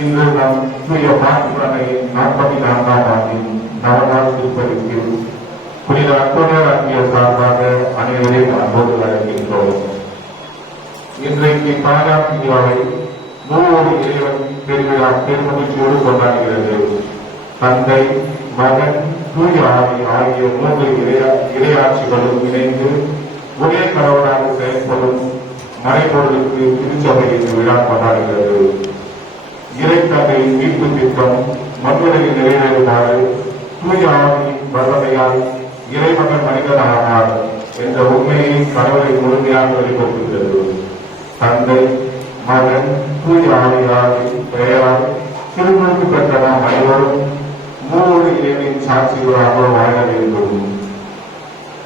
இன்று நாம் தூய மாற்றுவனை 44ஆம் ஆண்டின் நவநாள் திருப்பலிக்கு புனித அந்தோனியார் ஆகிய சார்பாக அனைவரையும் அன்போடு அழைக்கின்றோம். இன்றைக்கு பாராட்டியாவை மூவோடு இறைவன் பெருவிழா பெருமகிழ்ச்சியோடு கொண்டாடுகிறது. தந்தை, மகன், தூய ஆவி ஆகிய மூன்று இறையாட்சிகளும் இணைந்து ஒரே கடவுளாக செயல்படும் மறைபொருளுக்கு திருச்சபையின் விழா கொண்டாடுகிறது. இறைத்தந்தை மீட்பு திட்டம் மண்ணுலகில் நிறைவேறுமாறு தூய ஆவி வல்லமையால் இறைமகன் மனிதனானார் என்ற உண்மையை கடவுளை முழுமையாக வெளிப்படுத்துகிறது. தந்தை, மகன், தூய ஆவியாரின் பெயரால் திருமுழுக்கு பெற்ற நாம் அனைவரும் மூன்று இறைவனின் சாட்சிகளாக வாழ வேண்டும்.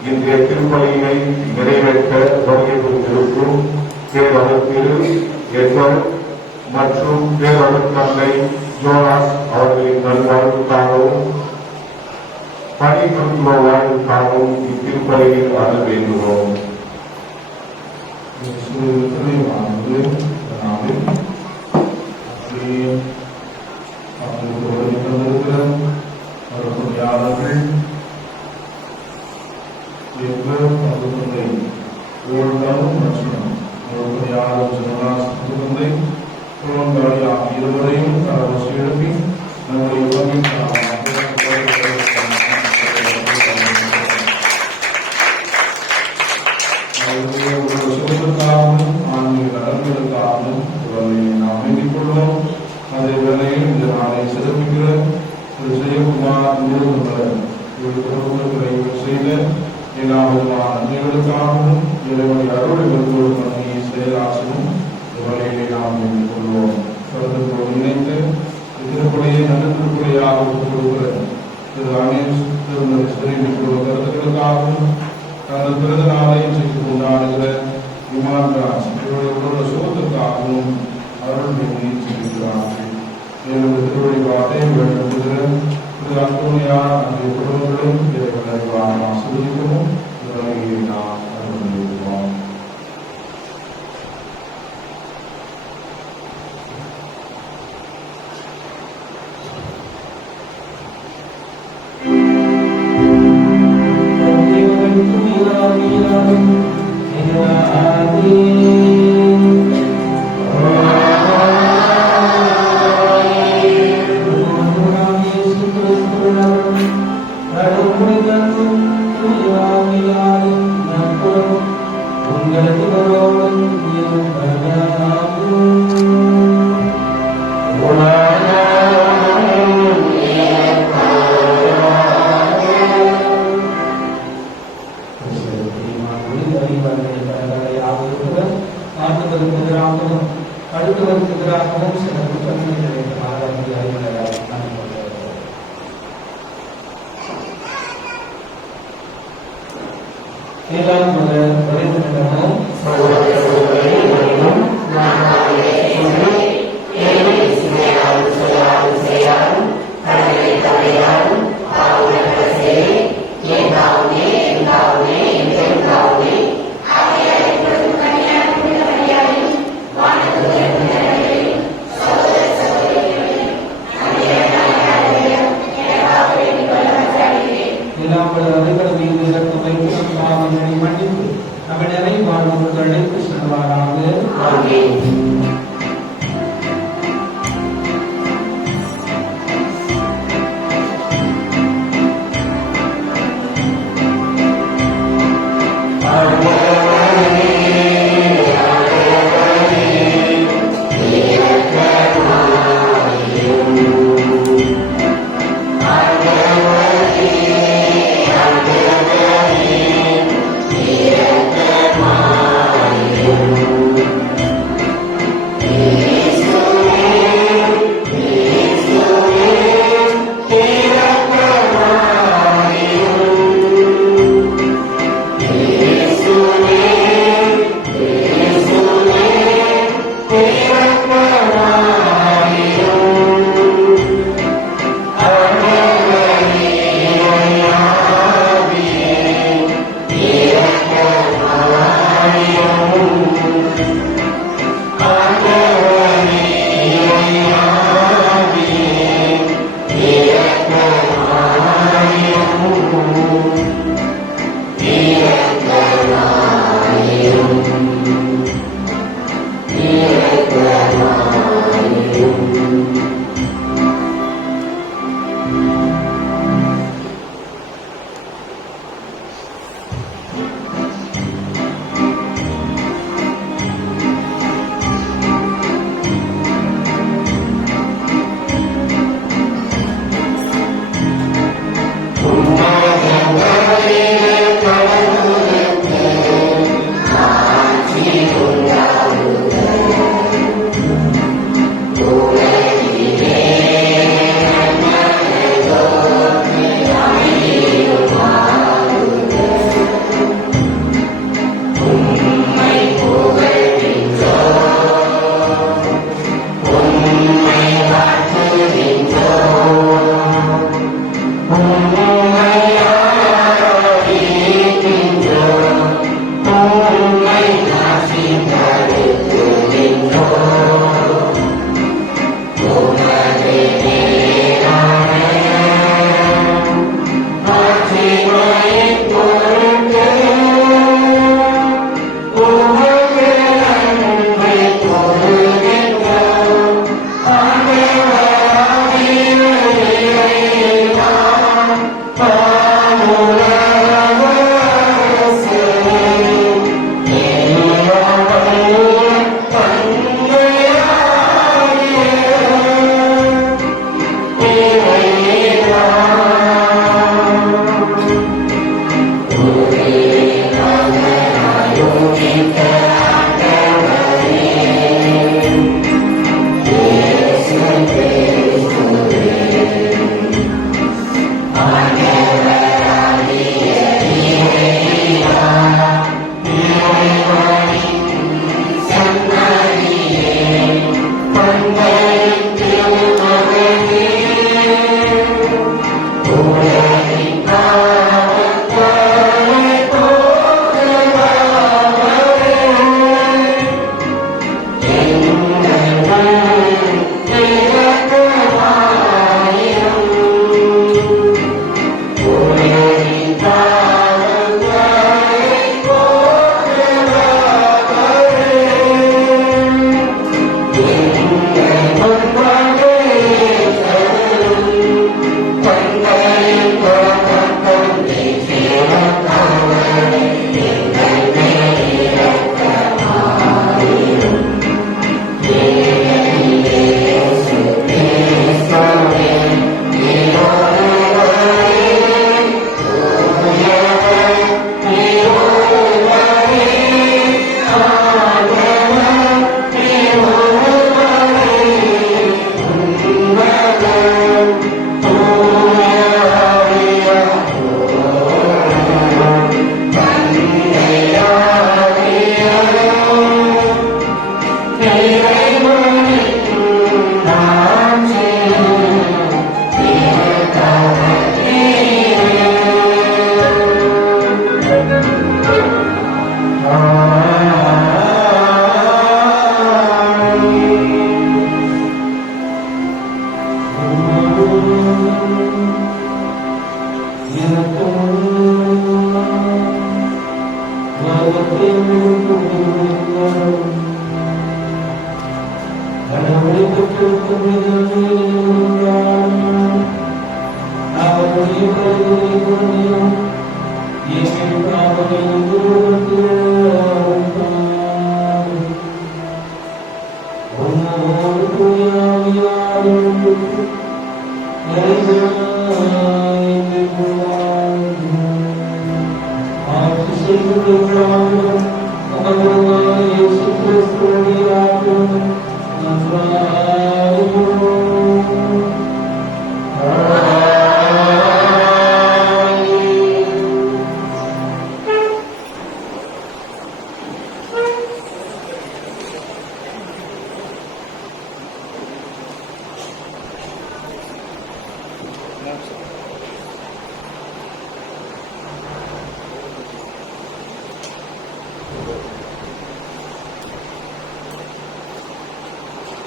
இன்றைய திருப்பலியினை நிறைவேற்ற வருகை புரிந்திருக்கும் பேரவர் திரு எட்வர்ட் மற்றும் பேரவர் தந்தை ஜோனாஸ் அவர்களின் நல்வாழ்வுக்காகவும் பணிபுரிந்துள்ள வாழ்வுக்காகவும் இத்திருப்பலியில் அருள் வேண்டுவோம். இருவரையும் எழுப்பி நம்முடைய சுகத்திற்காகவும் ஆன்மீக நலன்களுக்காகவும் நாம் வேண்டிக் கொள்வோம். அதே வேளையில் இந்த நாளை சிறப்பிக்கிற திரு ஜெயக்குமார் செய்த எல்லா விதமான நன்மைகளுக்காகவும் இறைவனை அருளை வருவோம் நன்மையை செயலாற்றவும் வேலையை நாம் வேண்டிக் கொள்வோம். இணைந்து திருப்பலியை நல்ல திருப்பலியாக கொடுக்கிற திரு அமீர் கருத்துக்களுக்காகவும் தனது பிறந்த நாளை செய்து கொண்டாடுகிற விமான்ராஜ் இவருடைய சுகத்திற்காகவும் அருள் வேண்டி செய்கிறார்கள். மேலும் திருவழிபாட்டை வேண்டுகிற திரு அந்தோனியார் அந்த குடும்பங்களும் இறைவனை ஆசிரியக்கவும் இவர்களை நாம் அனுமதிக்கிறோம். I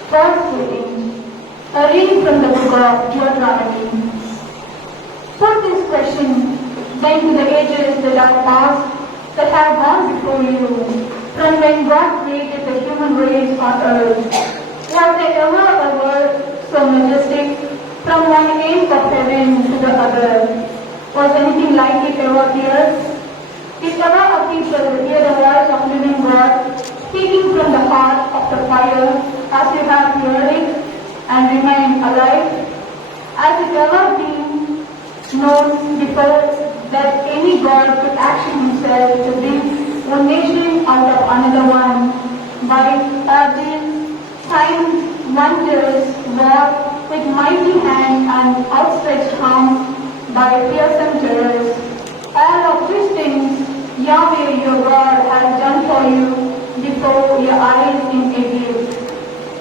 First reading, a reading from the book of Deuteronomy. Put this question then to the ages that are past, that have gone before you, from when God created the human race on earth. Was there ever a world so majestic, from one end of heaven to the other? Was anything like it ever here? Did ever a people hear the voice of living God, speaking from the heart of the fire, as you have heard it, and remain alive? Has it ever been known before that any god could action himself to bring one nation out of another one by ordained signs, wonders, wrought with mighty hand and outstretched arm by fearsome terrors. All of these things Yahweh your God has done for you before your eyes in Egypt.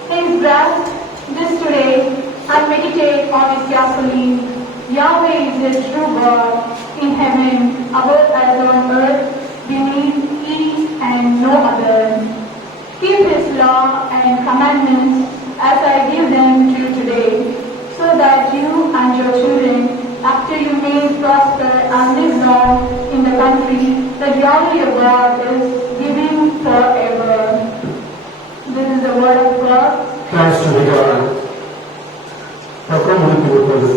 Please grasp this today and meditate on it carefully. Yahweh is a true God in heaven, above as on earth, beneath He and no other. Keep His law and commandments as I give them to you today, so that you and your children, after you may prosper and live long in the country that Yahweh your God is giving forever. This is the word of God. Thanks to the God. பக்கம் முடித்து விட்டது.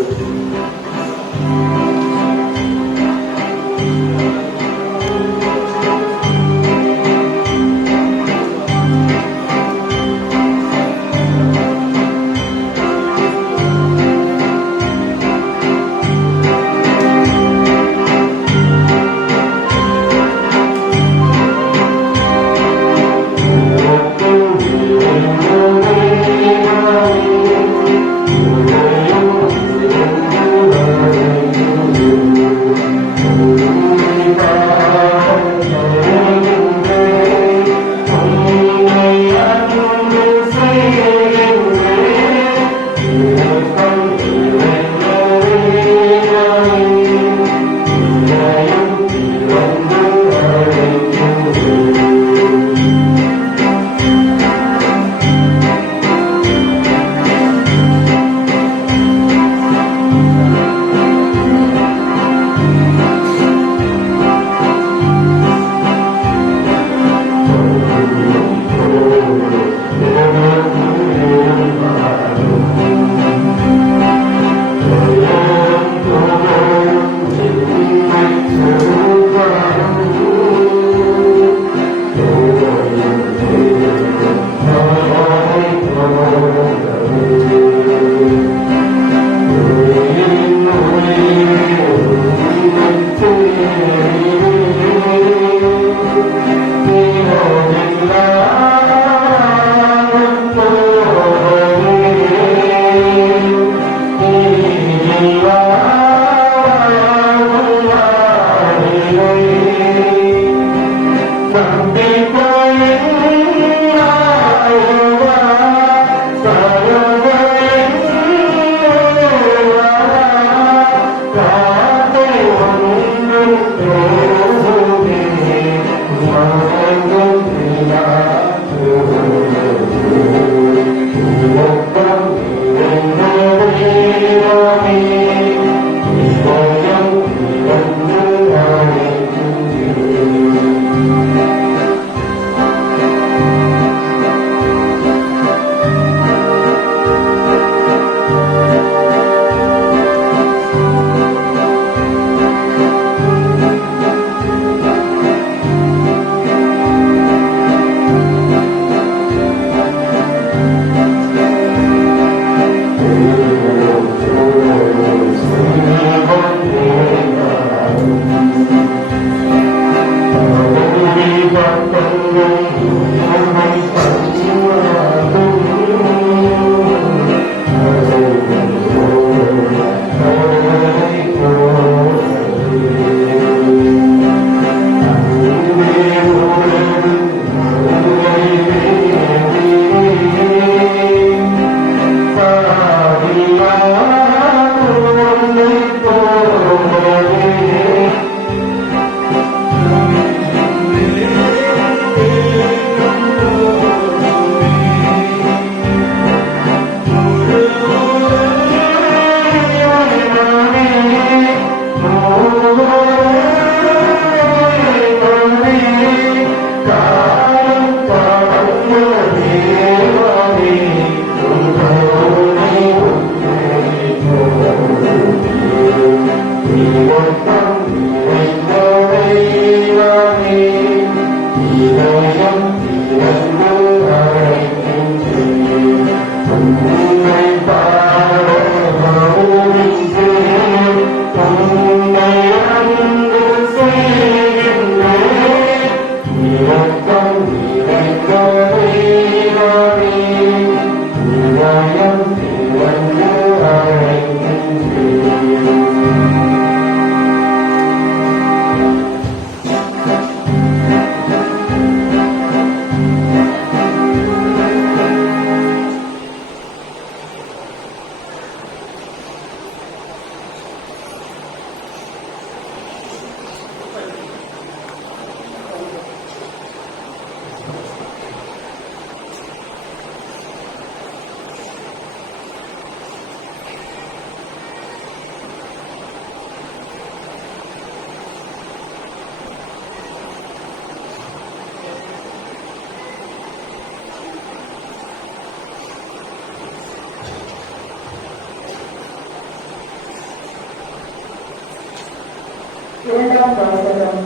இரண்டாம் வாசகம்.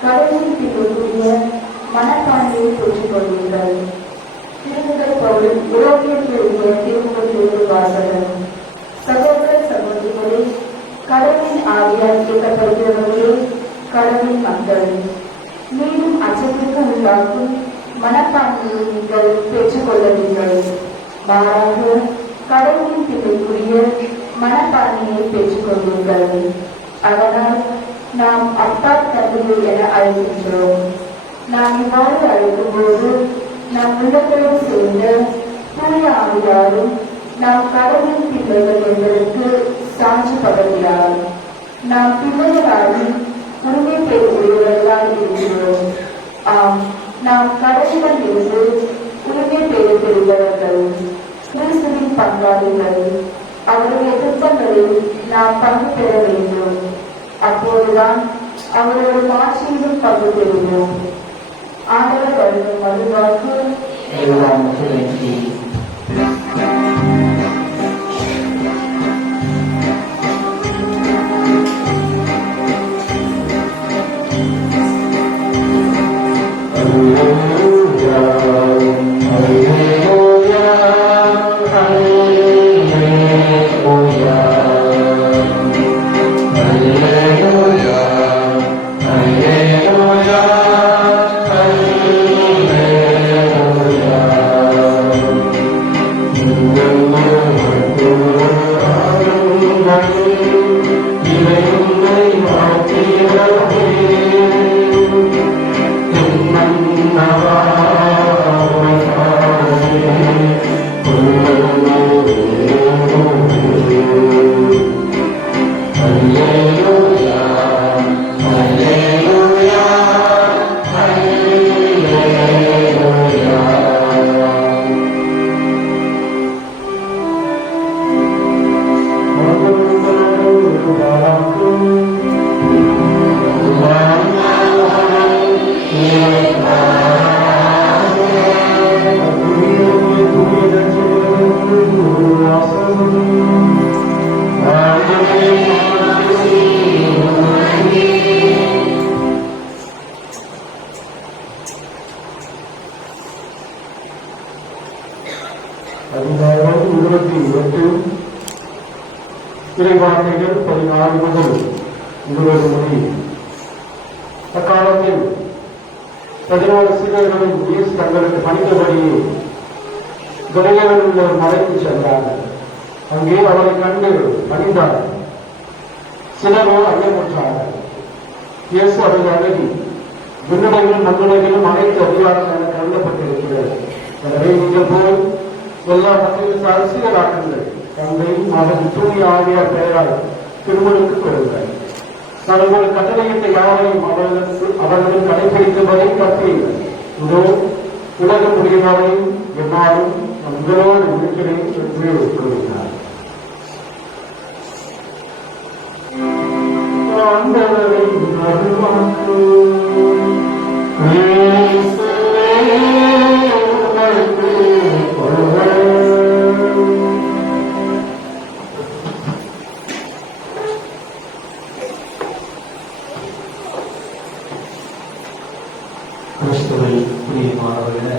கடவுளின் பிள்ளைக்குரிய மனப்பான்மையை பெற்றுக் கொள்வீர்கள். திருமுகப் பவுல் உலகிற்கு திருமுகத்திற்கு வாசகம். சகோதர சகோதரிகளே, கடவுளின் ஆவியால் இயக்கப்படுகிறவர்களே கடவுளின் மக்கள். மேலும் அச்சத்திற்கு உள்ளாக்கும் மனப்பான்மையை நீங்கள் பெற்றுக் கொள்ளவீர்கள். மாறாக கடவுளின் பிள்ளைக்குரிய மனப்பான்மையை பெற்றுக் கொள்வீர்கள். அதனால் நாம் அப்பா தந்தை என அழைக்கின்றோம். நாம் இவ்வாறு அழைக்கும்போது நம் உள்ளத்தோடு சேர்ந்த தூய ஆவியாரும் நாம் கடவுளின் பிள்ளைகள் என்பதற்கு சான்று பகர்கிறார். நாம் பிள்ளைகளாகி உரிமை பெறுவர்களாக இருக்கிறோம். ஆம், நாம் கடவுளிடம் இருந்து உரிமை பெறுகிறவர்கள், கிறிஸ்துவின் பங்காளிகள். அவருடைய திட்டங்களில் நாம் பங்கு பெற வேண்டும். அப்போதுதான் அவரோட மாட்சியிலும் பங்கு பெறுவோம். ஆண்டவர் வருடம் மறுவாக்கு அதிகாரம் 28 இறைவார்த்தைகள் 14 முதல் 20 முடிய. அக்காலத்தில் 14 சீடர்களும் இயேசு தங்களுக்கு பணித்தபடியே கலிலேயாவில் உள்ள ஒரு மலைக்கு சென்றார்கள். அங்கே அவரை கண்டு பணிந்தார்கள். சிலரோ ஐயமுற்றார்கள். இயேசு அவரை அழகி, விண்ணுலகிலும் மண்ணுலகிலும் அனைத்து அதிகாரம் எனக்கு அருளப்பட்டிருக்கிறது. எனவே நீங்கள் போய் எல்லா மக்களுக்கு அரசியலாக்குங்கள். தந்தை மகன் தூய ஆவியார் பெயரால் திருமணத்துக் கொள்ளுங்கள். நான் உங்கள் கட்டளையிட்ட யாரையும் அவர்களும் கடைபிடிக்கும்படி கற்பீர்கள். இதோ உலகம் முடிவரை என்னாலும் உங்களோடு இருக்கிறேன் என்று கூறினார். கிறிஸ்துவை பிரியமானவர்களே,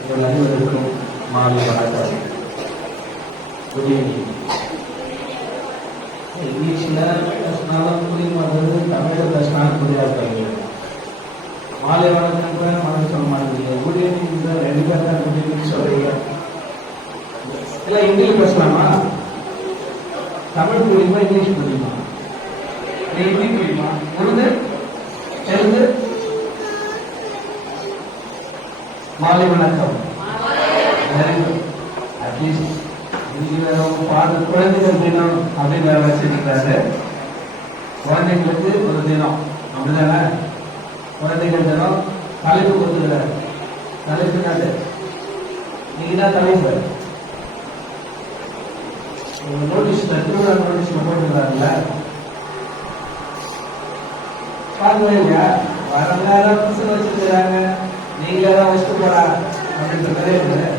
உங்கள் அனைவருக்கும் மாலை வணக்கம். Good evening. இங்கிலீஷில் பேசினாலும் புரியும், அது தமிழில் பேசினாலும் புரியாது. மாலை வணக்கம் கூட மனு சொல்ல மாட்டேங்குது. குட் ஈவினிங் தான் 2 பேர் தான் குட் ஈவினிங் சொல்றீங்க. இல்லை, இங்கிலீஷ் பேசலாமா? தமிழ் புரியுமா? இங்கிலீஷ் புரியுமா? ஹிந்தி புரியுமா? உருது, தெலுங்கு? மாலை வணக்கம். அட்லீஸ்ட் குழந்தைகள் தினம் அப்படின்னு வேற வச்சிருக்காரு. குழந்தைங்களுக்கு ஒரு தினம் அப்படிதானே? குழந்தைகள் தினம் தலைப்பு கொடுத்துருக்காரு. தலைப்பு நாடு நீங்க தான் தலைப்பு. நோட்டீஸ்ல திருவிழா நோட்டீஸ்ல போட்டுருக்காருல்ல, பாருங்க. வரலாறு புதுசு வச்சிருக்கிறாங்க, நீங்க தான் வச்சுட்டு போறா அப்படின்ற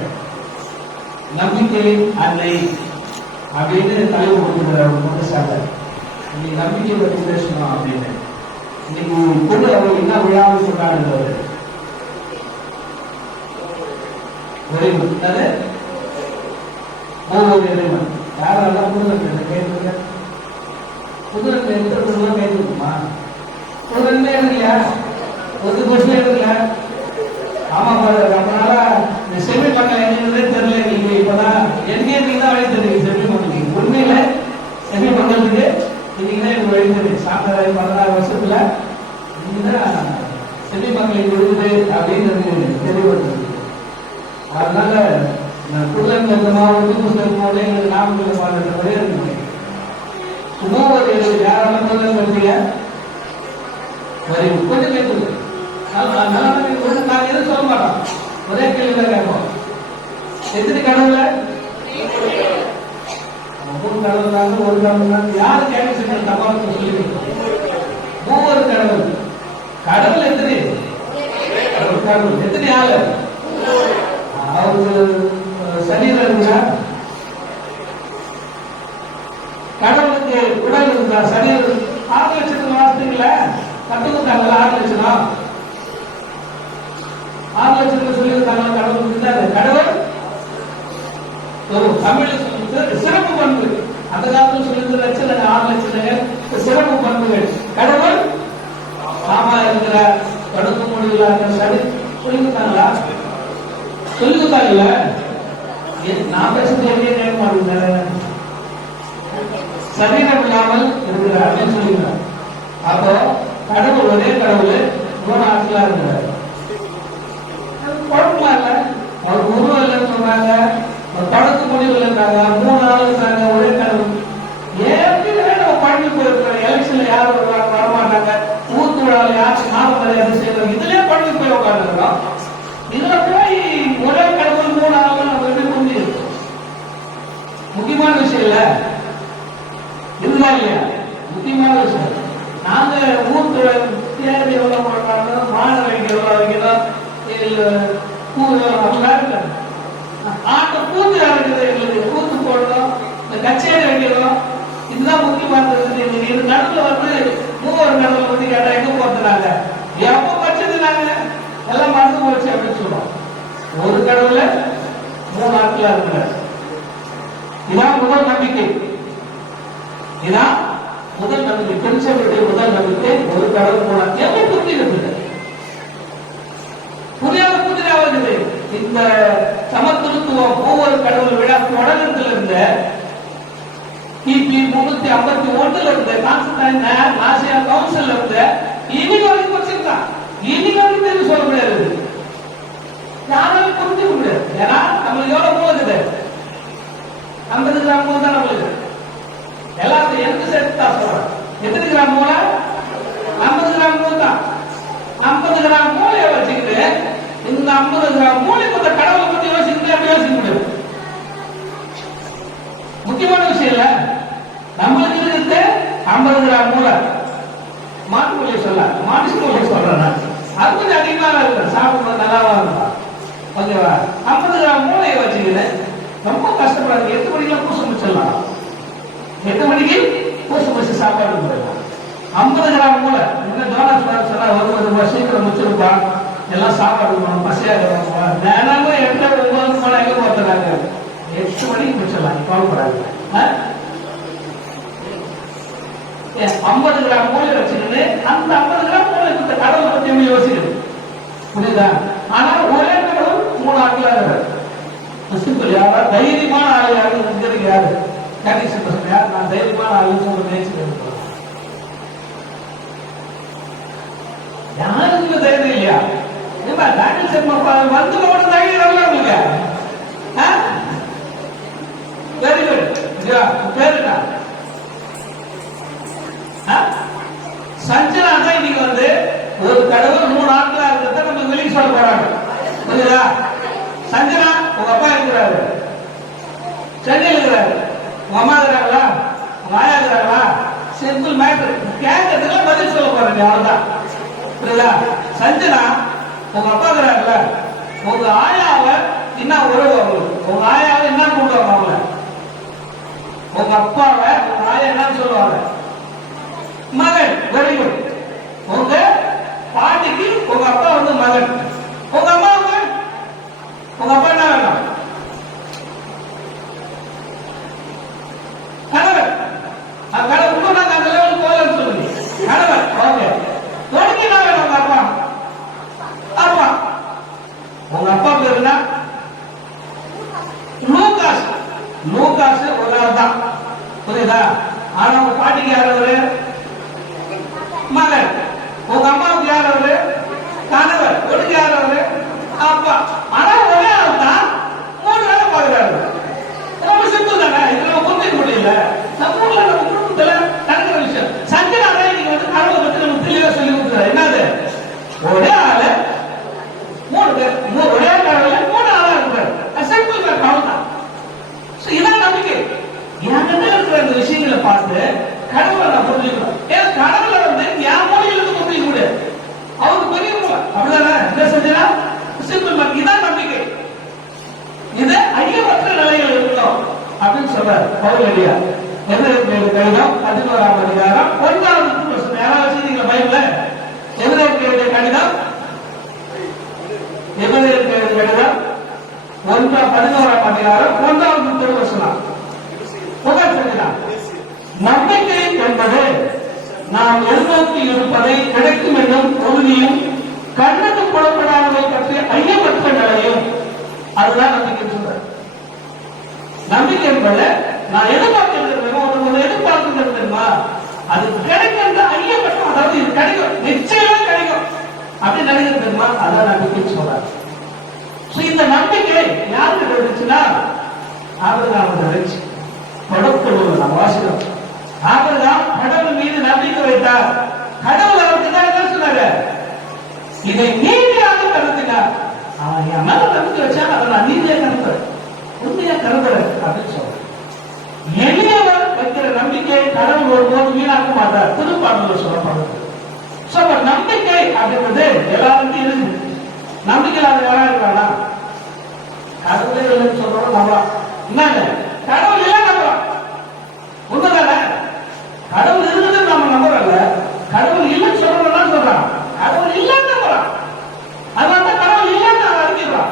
நம்பிக்கை அன்னை அப்படின்னு தலைவர் கொடுத்துருக்காரு. இன்னைக்கு நம்பிக்கை பற்றி பேசணும் அப்படின்னு. இன்னைக்கு பொண்ணு அவர் என்ன விழாவில் கொண்டாடுகிறது? ஒவ்வொரு இறைவன் யாரெல்லாம் புதுரன் கேட்குங்க. புதுரன் எடுத்துலாம் கேட்குமா? புதுரன் எடுக்கலையா? ஒரு கொஸ்டின் எடுக்கல. ஆமா பாரு, நம்மளால இந்த செமி மக்கள் என்னன்னே தெரியல. நீங்க இப்பதான் எனக்கே நீங்க தான் வழி தெரியுங்க. செமி மக்களுக்கு உண்மையில செமி மக்களுக்கு இன்னைக்கு தான் எனக்கு வழி தெரியும். சாப்பிட 16 வருஷத்துல நீங்க தான் செமி மக்களுக்கு விடுது அப்படின்னு தெளிவுபடுத்துது. அதனால புதுரன் மாவட்டம் புதுரன் மாவட்டம் எங்களுக்கு நாமக்கல் மாவட்டம் வரையே இருக்கு. மூவர் யாரெல்லாம் புதுரன் பற்றிய வரி கொஞ்சம் கேட்குது. நாங்க எதுவும் சொல்ல மாட்டோம். ஒரே கேள்வி தான் கேட்போம். எத்தனை கடவுள? 3 கடவுள் தாங்க, 1 கடவுள் தாங்க. யாரு கேள்வி செஞ்ச தப்பாக சொல்லி மூவர் கடவுள். கடவுள் எத்தனை? கடவுள் எத்தனை ஆளு? அவருக்கு சரீரம் இருக்குதா? கடவுளுக்கு உடல் இருக்குதா? சரீரம் 6 லட்சத்துக்கு வாசித்தீங்களா? கற்றுக்கிட்டாங்களா? 6 லட்சம் 6 லட்சத்துல சொல்லியிருக்காங்க. கடவுள் இருந்தாரு. கடவுள் தமிழ் சிறப்பு பண்பு. அந்த காலத்துல சொல்லியிருந்த லட்சம் 6 லட்சம் சிறப்பு பண்புகள். கடவுள் ஆமா இருக்கிறார். தடுக்க முடியல. சரி சொல்லியிருக்காங்களா? சொல்லியிருக்காங்கல்ல. நான் பேசுறது எங்கே கேட்க மாட்டேன். சரீரம் இல்லாமல் இருக்கிறார் அப்படின்னு சொல்லியிருக்காங்க. அப்போ கடவுள் ஒரே கடவுள் 3 ஆட்களா இருக்கிறார். குழப்பம் இல்ல. அவர் உருவம் இல்லைன்னு சொல்றாங்க, படத்து முடிவு இல்லைன்றாங்க, 3 ஆள் இருக்காங்க, ஒரே கடவுள். ஏற்கனவே நம்ம பழனி போயிருக்கிறோம். எலெக்ஷன்ல யாரும் வரமாட்டாங்க. ஊத்து விழாவில் யாரும் நாம மரியாதை செய்வாங்க. இதுலயே பழனி போய் உட்காந்துருக்கோம். இதுல போய் ஒரே கடவுள் 3 ஆள் நம்ம எப்படி புரிஞ்சுது? முக்கியமான விஷயம் இல்ல இருந்தா இல்லையா? முக்கியமான விஷயம். நாங்க ஊத்து தேர்வு எவ்வளவு போடுறாங்க, மாணவர்கள் எவ்வளவு வைக்கணும், ஆட்ட பூத்து இருக்குது, எங்களுக்கு பூத்து போடணும், இந்த கச்சேரி வைக்கணும். இதுதான் முக்கியமானது. இது நடுவில் வந்து 3 கடவுள் பத்தி கேட்டா எங்க போட்டுறாங்க? எப்ப பச்சதுனாங்க எல்லாம் மறந்து போச்சு அப்படின்னு சொல்றோம். ஒரு கடவுள 3 ஆட்களா இருக்கிற. இதான் முதல் நம்பிக்கை. இதான் முதல் நம்பிக்கை. பெருசபையுடைய முதல் நம்பிக்கை. ஒரு கடவுள் 3 ஆட்கள். எவ்வளவு புத்தி இருக்குது? புதியாக புதிராவது இந்த சமத்துவத்துவம் ஒவ்வொரு கடவுள் விழா தொடக்கத்தில் இருந்த கிபி 351 இருந்த கான்ஸ்டன்டைன் ஆசியா கவுன்சில் இருந்த இன்னைக்கு வரைக்கும் வச்சிருக்கான். இன்னைக்கு வரைக்கும் தெரிஞ்சு சொல்ல முடியாது. யாராலும் புரிஞ்சுக்க முடியாது. ஏன்னா நம்மளுக்கு எவ்வளவு மூலம் இருக்குது? 50 கிராம் மூலம் தான் நம்மளுக்கு. எல்லாத்தையும் எடுத்து சேர்த்து தான் சொல்றேன். எத்தனை கிராம் மூலம்? 50 கிராம் மூலம் தான். 50 கிராம் மூளையை வச்சுக்கிட்டு இந்த 50 கிராம் மூளை கொண்ட கடவுளை பத்தி யோசிச்சுட்டு எப்படி யோசிக்க முடியும்? முக்கியமான விஷயம் இல்ல. நம்மளுக்கு இருக்கிறது 50 கிராம் மூளை. மாட்டு மொழியை சொல்ல, மாட்டு மொழியை சொல்றேன். அது கொஞ்சம் அதிகமா இருக்கு. சாப்பிடுறது நல்லாவா இருக்கா? ஓகேவா? 50 கிராம் மூளையை வச்சுக்கிட்டு ரொம்ப கஷ்டப்படாது. 8 மணிக்கெல்லாம் பூச முடிச்சிடலாம். 8 மணிக்கு பூச முடிச்சு சாப்பாடு போயிடலாம். 50 கிராம் மூளை என்ன டோனஸ் சொன்னா ஒரு சீக்கிரம் முடிச்சிருப்பான். எல்லாம் சாப்பாடு பசியாக தினமும் 8 9 மணி எங்க போத்துறாங்க? 8 மணிக்கு முடிச்சிடலாம். கவலைப்படாது. 50 கிராம் மூளை வச்சுக்கிட்டு அந்த 50 கிராம் மூளை இந்த கடவுளை பத்தி எப்படி யோசிக்கிறது? புரியுதா? ஆனா ஒரே கடவுள் 3 ஆட்களா இருக்கிறார். கிறிஸ்துக்கள் யாரா தைரியமான ஆளு யாரு யாரு கேட்டீசியம் யார்? நான் தைரியமான ஆளுன்னு சொல்ல நினைச்சு யாருக்கு தைரியம் இல்லையா? டாக்டர் சர்மா வந்து தைரியம் வரல உங்களுக்கு. Very good. பேருடா சஞ்சனா தான் இன்னைக்கு வந்து ஒரு கடவுள் 3 ஆட்களா இருக்கிறத நம்ம வெளியே சொல்ல போறாங்க. புரியுதா? சஞ்சனா உங்க அப்பா இருக்கிறாரு, சென்னையில் இருக்கிறாரு, உங்க அம்மா இருக்கிறாங்களா, உங்க ஆயா இருக்கிறாங்களா? Simple matter. கேட்கறதுல பதில் சொல்ல போறாங்க. அவ்வளவுதான். புரியுதா? சஞ்சனா உங்க அப்பா இருக்கிறாங்கல்ல, உங்க ஆயாவை என்ன உறவு? உங்க ஆயாவை என்ன கூப்பிடுவாங்க? அவங்கள உங்க அப்பாவை உங்க ஆயா என்னன்னு சொல்லுவாங்க? சொல்லலாம். ஏன்னா கடவுளை என் மொழியில இருந்து புரிஞ்சிக்க முடியாது. அவருக்கு பெரிய அப்படிதானே என்ன செஞ்சா சிம்பிள். இதான் நம்பிக்கை. இது ஐயமற்ற நிலையில் இருக்கணும் அப்படின்னு சொல்றாரு பவுல் எலியா. எபிரேயர் கடிதம் 11ஆம் அதிகாரம் 1வது வசனம். யாராவது வச்சிருக்கீங்களா பைபிள்ல? எபிரேயர் கடிதம் 11ஆம் அதிகாரம் 1வது வசனம். நம்பிக்கை என்பது நாம் எதிர்நோக்கி இருப்பதை கிடைக்கும் என்னும் உறுதியும் கண்ணுக்கு புலப்படாததை பற்றிய ஐயமற்ற நிலையும். அதுதான் நம்பிக்கை சொல்ற. நம்பிக்கை என்பது நான் எதிர்பார்க்கிறது தெரியுமா, அது கிடைக்கின்ற ஐயமற்ற, அதாவது இது கிடைக்கும், நிச்சயமா கிடைக்கும் அப்படி நினைக்கிறது தெரியுமா, அதான் நம்பிக்கை சொல்றாரு. இந்த நம்பிக்கை யாருக்கு இருந்துச்சுன்னா ஆபிரகாம் இருந்துச்சு. தொடர்பு நம்ம வாசிக்கிறோம். ஆபிரகாம் கடவுள் மீது நம்பிக்கை வைத்தார். கடவுள் அவருக்கு தான் என்ன சொன்னாரு, இதை நீதியாக கருதினார். அவன் என் மேல நம்பிக்கை வச்சா அதை நான் நீதியா கருதுறேன், உண்மையா கருதுறேன் அப்படின்னு சொல்றேன். எளியவர் வைக்கிற நம்பிக்கை கடவுள் ஒருபோது வீணாக்க மாட்டார். திருப்பாடல் சொல்லப்படுறது. நம்பிக்கை அப்படின்றது எல்லாருக்கும் இருக்கு. நம்பிக்கை யாரா இருக்கானா, கடவுளே இல்லைன்னு சொல்றோம் நம்பலாம். என்னங்க கடவுள் இல்லை நம்பலாம், உண்மைதானே? கடவுள் இருந்தது நம்ம நம்புறோம்ல. கடவுள் இல்லைன்னு சொல்றோம் சொல்றான், கடவுள் இல்லைன்னு நம்புறான். அதனால கடவுள் இல்லைன்னு அவன் அறிவிக்கிறான்.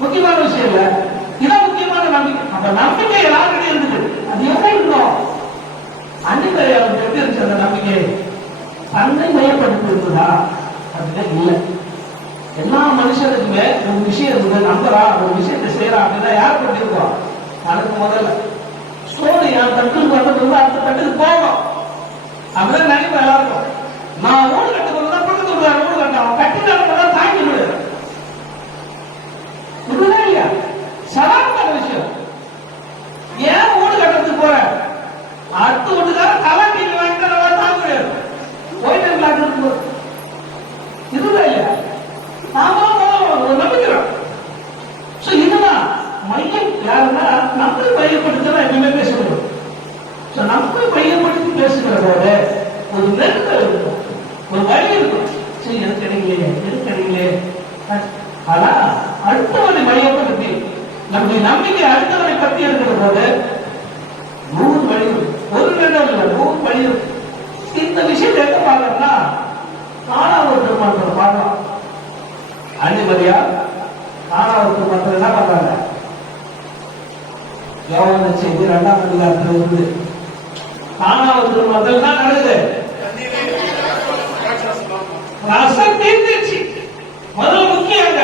முக்கியமான விஷயம் இல்ல, இதான் முக்கியமான நம்பிக்கை. அந்த நம்பிக்கை எல்லாருக்கிட்டே இருக்குது. அது எப்படி இருந்தோம்? அன்னைக்கு எப்படி இருந்துச்சு அந்த நம்பிக்கை? தன்னை மையப்படுத்தி இருந்ததா அப்படின்னா இல்லை. எல்லா மனுஷனுக்குமே ஒரு விஷயம் இருக்குது, நம்புறா, ஒரு விஷயத்தை செய்யறா அப்படின்னா யார் பண்ணிருக்கோம்? அதுக்கு முதல்ல ஸ்டோரி என் தட்டுக்கு வந்து அடுத்த தட்டுக்கு போகும் அப்படிதான் நினைப்போம் எல்லாருக்கும். நான் ஊடு கட்டுறது தான் பக்கத்து ஊடு கட்டும், கட்டினால தாங்கி முடியாது. இதுதான் இல்லையா சாதாரண விஷயம். ஏன் ஊடு கட்டுறதுக்கு போற, அடுத்த வீட்டுக்கார தலை கீழ் வாங்கிட்டு தாங்க முடியாது, போயிட்டு இதுதான் இல்லையா நம்பிக்கிறோம். இதுதான் மையம். யாருன்னா நம்மளை மையப்படுத்த எப்பவுமே பேசணும். நம்மளை மையப்படுத்தி பேசுகிற போது ஒரு நெருக்கல் இருக்கும், ஒரு வழி இருக்கும். சரி எனக்கு கிடைக்கலையே, எனக்கு கிடைக்கலையே. ஆனா அடுத்தவனை மையப்படுத்தி நம்முடைய நம்பிக்கை அடுத்தவனை பற்றி இருக்கிற போது 100 வழி இருக்கும். ஒரு நேரம் இல்லை, 100 வழி இருக்கும். இந்த விஷயத்தை எங்க பார்க்கணும்னா காணாமல் திருமணத்தை பார்க்கலாம். அன்னிமரியா காணாமல் திருமணத்தை என்ன பண்றாங்க? யோவான செய்தி 2ஆம் அதிகாரத்தில் இருந்து காணாமல் திருமணத்தில் தான் நடக்குது. ரசம் தீர்ந்துச்சு. முதல்ல முக்கியங்க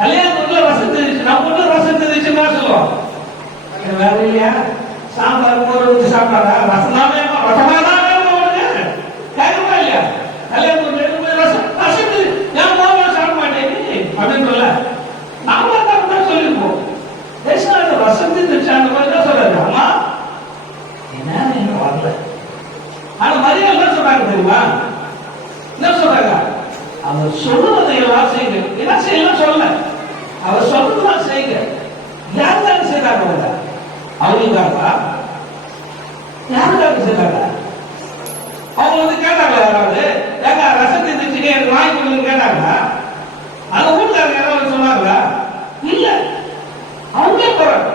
கல்யாணத்துல ரசம் தெரிஞ்சு, நம்ம ஒண்ணு ரசம் தெரிஞ்சுன்னா சொல்லுவோம். வேற இல்லையா? சாம்பார் மோர் வச்சு சாப்பிட்டாரா? ரசம் தான் வேணும், ரசமா தான் வேணும் அவனுக்கு. கேட்கமா இல்லையா? கல்யாணத்துல ரசம் ரசம் ஏன் மோர் சாப்பிட மாட்டேன் அப்படின்னு சொல்ல நாம தான் சொல்லிருப்போம். ரசம் தெரிஞ்சு அந்த மாதிரி தான் சொல்றாரு. அம்மா என்ன வரல. ஆனா மரியாதை என்ன சொல்றாங்க தெரியுமா? என்ன சொல்றாங்க? அவர் சொல்லுவதை எல்லாம் செய்யுங்க. என்ன செய்யலாம் சொல்ல, அவர் சொல்றதுதான் செய்யுங்க. யாருக்காக செய்யறாங்க? அவங்க அவங்களுக்காக யாருக்காக செய்யறாங்க? அவங்க வந்து கேட்டாங்களா யாராவது? ஏங்க ரசத்தை தெரிஞ்சுக்க எனக்கு வாங்கி கொடுங்க கேட்டாங்களா? அந்த ஊருக்காரங்க யாராவது சொன்னாங்களா? இல்ல, அவங்களே போறாங்க.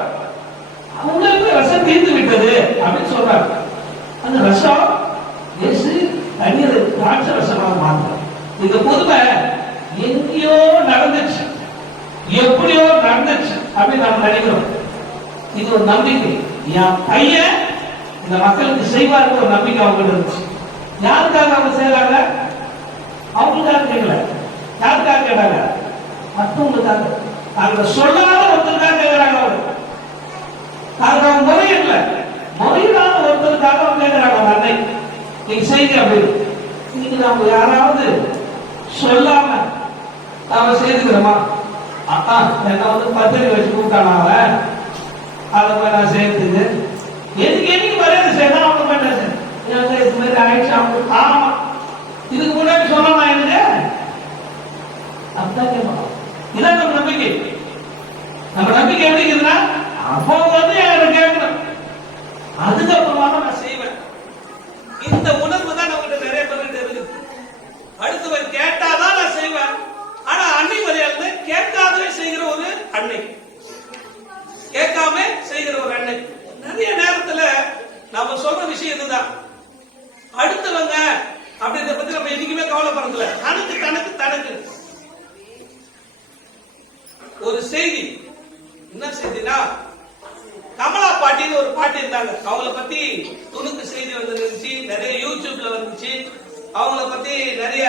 அவங்களுக்கு ரசம் தீர்ந்து விட்டது அப்படின்னு சொல்றாங்க. அந்த ரசம் இயேசு தண்ணீர் திராட்சை ரசமாக மாற்ற. இந்த பொதுமை எங்கேயோ நடந்துச்சு, எப்படியோ நடந்துச்சு அப்படின்னு நம்ம நினைக்கிறோம். இது ஒரு நம்பிக்கை. என் பையன் இந்த மக்களுக்கு செய்வாருக்கு ஒரு நம்பிக்கை அவங்க இருந்துச்சு. யாருக்காக அவங்க செய்யறாங்க? அவங்களுக்காக கேட்கல. யாருக்காக கேட்டாங்க? மற்றவங்களுக்காக. அவங்க சொல்லாத ஒருத்தருக்காக கேட்கிறாங்க. அவங்க முறையில்லை, முறையிலான ஒருத்தருக்காக அவங்க கேட்கிறாங்க. அவங்க அன்னை நீங்க செய்யுங்க அப்படின்னு. இன்னைக்கு நம்ம யாராவது சொல்லாம நாம செய்துக்கிறோமா? என்ன வந்து பத்திரிகை வச்சு கூப்பிட்டான அவன் அதை போய் நான் செய்யறதுக்கு எதுக்கு என்னைக்கு மரியாதை செய்யணும்? அவங்க பண்ண இது மாதிரி ஆயிடுச்சு அவங்க. ஆமா, இதுக்கு முன்னாடி சொல்லலாம் எனக்கு அப்படிதான் கேட்கணும். இதான் நம்ம நம்பிக்கை. நம்ம நம்பிக்கை எப்படி இருக்குதுன்னா அப்போ வந்து எனக்கு கேட்கணும், அதுக்கப்புறமா நான் செய்வேன். இந்த அடுத்தவர் கேட்டாதான் நான் செய்வேன். ஆனா அன்னை மரியாதை கேட்காதவே செய்கிற ஒரு அன்னை, கேட்காம செய்கிற ஒரு அன்னை. நிறைய நேரத்துல நம்ம சொல்ற விஷயம் இதுதான், அடுத்தவங்க அப்படின்றத பத்தி நம்ம என்னைக்குமே கவலைப்படுறதில்ல. தனக்கு தனக்கு தனக்கு ஒரு செய்தி. என்ன செய்தினா, கமலா பாட்டின்னு ஒரு பாட்டி இருந்தாங்க. அவங்கள பத்தி துணுக்கு செய்தி வந்துருந்துச்சு, நிறைய யூடியூப்ல வந்துச்சு. அவங்கள பத்தி நிறைய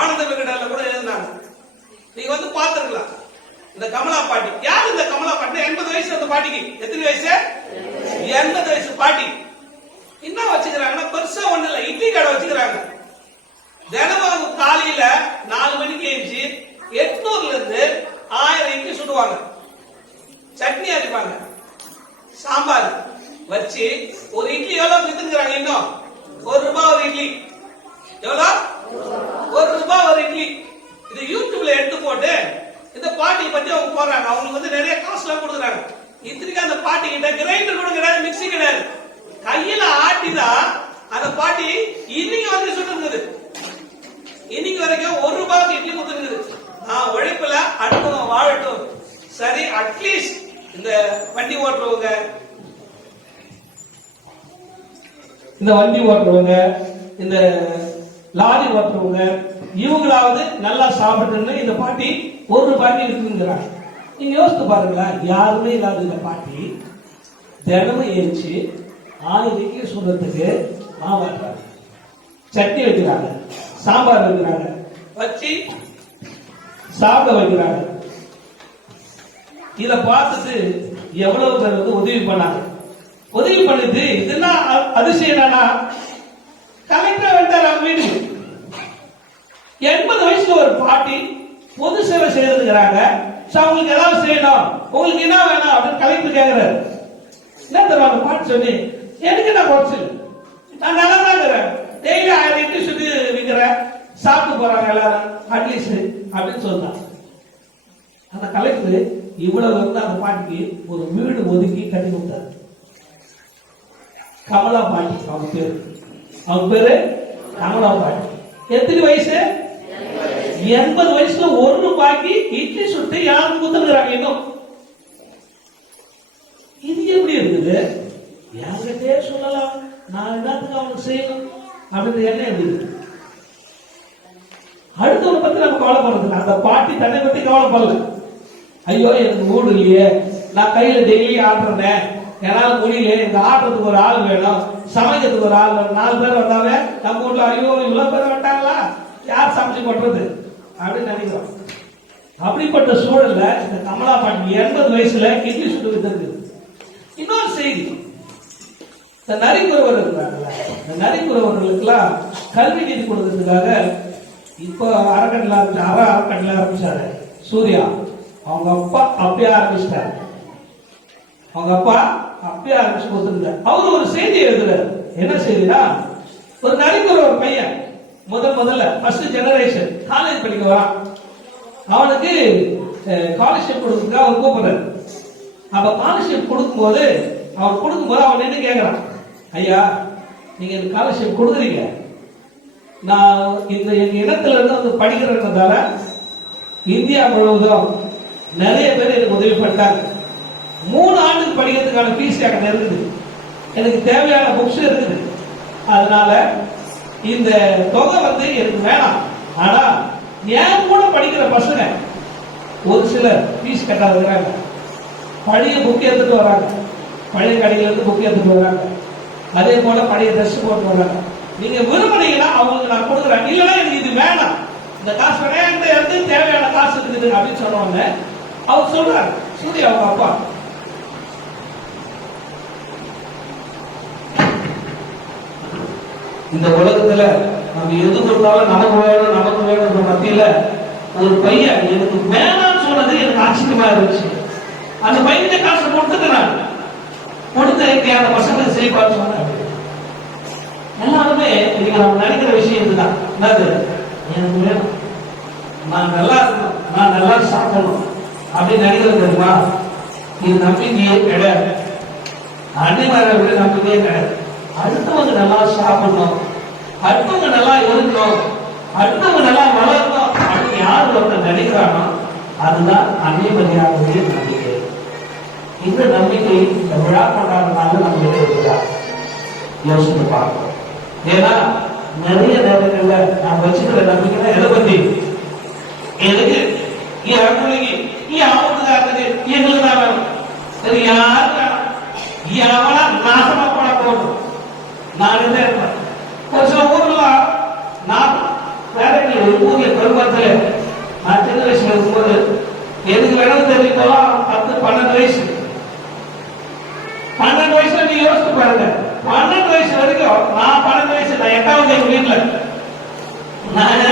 ஆனந்த விகடன்ல கூட எழுதினாங்க. நீங்க வந்து பாத்துருக்கலாம். இந்த கமலா பாட்டி யார்? இந்த கமலா பாட்டி 80 வயசு. அந்த பாட்டிக்கு எத்தனை வயசு? 80 வயசு பாட்டி. என்ன வச்சுக்கிறாங்கன்னா, பெருசா ஒண்ணு இல்ல, இட்லி கடை வச்சுக்கிறாங்க. தினமும் காலையில 4 மணிக்கு எழுந்து 800ல இருந்து 1000 இட்லி சுடுவாங்க, சட்னி அரைப்பாங்க, சாம்பார் வச்சு ஒரு இட்லி எவ்வளவு வித்துக்கிறாங்க? இன்னும் ₹1 ஒரு இட்லி. எவ்வளவு? ₹1 ஒரு இட்லி. இது யூடியூப்ல எடுத்து போட்டு இந்த பாட்டி பத்தி அவங்க போறாங்க. அவங்களுக்கு வந்து நிறைய காசு எல்லாம் கொடுக்குறாங்க. இத்தனைக்கு அந்த பாட்டி கிட்ட கிரைண்டர் கூட கிடையாது, மிக்சி கிடையாது, கையில ஆட்டிதான் அந்த பாட்டி இன்னைக்கு வந்து சுட்டுருக்குது. இன்னைக்கு வரைக்கும் ₹1 இட்லி கொடுத்துருக்குது. நான் உழைப்புல அடுத்தவங்க வாழட்டும். சரி, அட்லீஸ்ட் இந்த வண்டி ஓட்டுறவங்க, இந்த லாரி ஓட்டுறவங்க, இவங்களாவது நல்லா சாப்பிட்டுன்னு இந்த பாட்டி ₹1 இருக்குங்கிறாங்க. நீங்க யோசித்து பாருங்களேன், யாருமே இல்லாத இந்த பாட்டி தினமும் ஏறிச்சு 1000 இட்லி சுடுறதுக்கு மாவாட்டுறாங்க, சட்னி வைக்கிறாங்க, சாம்பார் வைக்கிறாங்க, வச்சு சாப்பிட வைக்கிறாங்க. இத பார்த்துட்டு எவ்வளவு பேர் வந்து உதவி பண்ணாங்க. உதவி பண்ணிட்டு இதெல்லாம் அதிசயம் என்னன்னா, கலெக்டர் வந்துட்டார் வீட்டுக்கு. 80 வயசுல ஒரு பாட்டி பொது சேவை செய்யறதுங்கிறாங்க. அவங்களுக்கு ஏதாவது செய்யணும், உங்களுக்கு என்ன வேணும் அப்படின்னு கலெக்டர் கேட்கிறாரு. என்ன தருவாங்க பாட்டி சொல்லி, எனக்கு நான் குறைச்சல், நான் நல்லா தான் இருக்கிறேன், டெய்லி 1000 இட்லி சுத்தி விற்கிறேன், சாப்பிட்டு போறாங்க எல்லாரும் அட்லீஸ்ட் அப்படின்னு சொன்னாங்க. அந்த கலெக்டர் இவ்வளவு வந்து அந்த பாட்டிக்கு ஒரு வீடு ஒதுக்கி கட்டி கொடுத்தாரு. கமலா பாட்டி அவங்க பேரு கமலா பாட்டி. எத்தனை வயசு? 80 வயசுல ₹1 இட்லி சுட்டு யாருக்கு கொடுத்துருக்காங்க. இன்னும் இது எப்படி இருக்குது? யாருக்கிட்டே சொல்லலாம், நான் என்னத்துக்கு அவனுக்கு செய்யணும் அப்படின்னு என்ன இருக்குது? அடுத்தவனை பத்தி நம்ம கவலைப்படுறது. அந்த பாட்டி தன்னை பத்தி கவலைப்படல. ஐயோ எனக்கு வீடு இல்லையே, நான் கையில டெய்லி ஆட்டுறேன், என்னால முடியல, இந்த ஆட்டுறதுக்கு ஒரு ஆள் வேணும், சமைக்கிறதுக்கு ஒரு ஆள் வேணும். 4 பேர் வந்தாவே நம்ம வீட்டுல ஐயோ இவ்வளவு பேர் வந்துட்டாங்களா, யார் சமைச்சு கொட்டுறது அப்படின்னு நினைக்கிறோம். அப்படிப்பட்ட சூழல்ல இந்த கமலா பாட்டி 80 வயசுல இட்லி சுட்டு வித்திருக்கு. இன்னொரு செய்தி, இந்த நரிக்குறவர் இருக்கிறாங்கல்ல, இந்த நரிக்குறவர்களுக்கெல்லாம் கல்வி நிதி கொடுக்கறதுக்காக இப்போ அறக்கட்டளை ஆரம்பிச்சாரு சூர்யா. அவங்க அப்பா அப்பயே ஆரம்பிச்சிட்டாரு. அவங்க அப்பா அப்பயே ஆரம்பிச்சு கொடுத்துருந்தார். அவரு ஒரு செய்தி எழுதுறாரு. என்ன செய்தினா, ஒரு நரிக்குற ஒரு பையன் முதல்ல ஃபர்ஸ்ட் ஜெனரேஷன் காலேஜ் படிக்க வரான். அவனுக்கு ஸ்காலர்ஷிப் கொடுக்குறதுக்காக அவர் கூப்பிடுறாரு. அப்ப ஸ்காலர்ஷிப் கொடுக்கும்போது அவன் என்ன கேட்கறான், ஐயா நீங்க எனக்கு ஸ்காலர்ஷிப் கொடுக்குறீங்க, நான் இந்த எங்க இடத்துல இருந்து வந்து படிக்கிறதுனால இந்தியா முழுவதும் நிறைய பேர் எனக்கு உதவி பண்ணிட்டாங்க. 3 ஆண்டுக்கு படிக்கிறதுக்கான ஃபீஸ் எனக்கு இருக்குது, எனக்கு தேவையான புக்ஸ் இருக்குது, அதனால இந்த தொகை வந்து எனக்கு வேணாம். ஆனா ஏன் கூட படிக்கிற பசங்க ஒரு சிலர் ஃபீஸ் கட்டாதுங்கிறாங்க, பழைய புக் எடுத்துட்டு வராங்க, பழைய கடையில இருந்து புக் எடுத்துட்டு வராங்க, அதே போல பழைய ட்ரெஸ் போட்டு வராங்க. நீங்க விரும்புறீங்கன்னா அவங்களுக்கு நான் கொடுக்குறேன், இல்லைன்னா எனக்கு இது வேணாம், இந்த காசு வேணாம், எடுத்து தேவையான காசு இருக்குது அப்படின்னு சொன்னோன்னு அவர் சொல்றாரு சூர்யா அவங்க அப்பா. இந்த உலகத்துல நம்ம எது கொடுத்தாலும் நமக்கு வேணும் மத்தியில ஒரு பையன் எனக்கு வேணாம்னு சொன்னது எனக்கு ஆச்சரியமா இருந்துச்சு. அந்த பையனுக்கு காசு கொடுத்துக்கிறாங்க, கொடுத்து அந்த பசங்களுக்கு செய்வான்னு சொன்னாங்க. எல்லாருமே இன்னைக்கு நம்ம நினைக்கிற விஷயம் இதுதான், என்னது எனக்கு வேணும், நான் நல்லா இருக்கணும், நான் நல்லா சாப்பிடணும் அப்படின்னு நினைக்கிறது தெரியுமா? இது நம்பிக்கையே கிடையாது. அன்னைமார நம்பிக்கையே கிடையாது. அடுத்தவங்க நல்லா சாப்பிடணும், அடுத்தவங்க நல்லா இருக்கணும், அடுத்தவங்க நல்லா வளரணும் அப்படின்னு யார் ஒருத்தர் நினைக்கிறானோ அதுதான் அன்னை மரியாதைய நம்பிக்கை. இந்த நம்பிக்கை இந்த விழா கொண்டாடுறதுனால நம்ம இருக்கிறதா யோசித்து பார்க்கணும். ஏன்னா நிறைய நேரங்கள்ல நான் வச்சுக்கிற நம்பிக்கை எதை பத்தி எனக்கு அவனுக்கு எங்களுக்கு தான் வேணும், சரி யாருக்கு வேணும், எவனா நாசமா போட போகணும். நான் என்ன இருப்பேன் ஒரு சில ஊர்ல நான் வேற ஊர்ல பெருமத்துல நான் சின்ன வயசுல இருக்கும்போது எனக்கு வேணும் தெரிவிக்கலாம் 10-12 வயசு. 12 வயசுல நீ யோசிச்சு பாருங்க. 12 வயசு வரைக்கும் நான் 12 வயசு நான் 8வது எங்க வீட்டுல நான்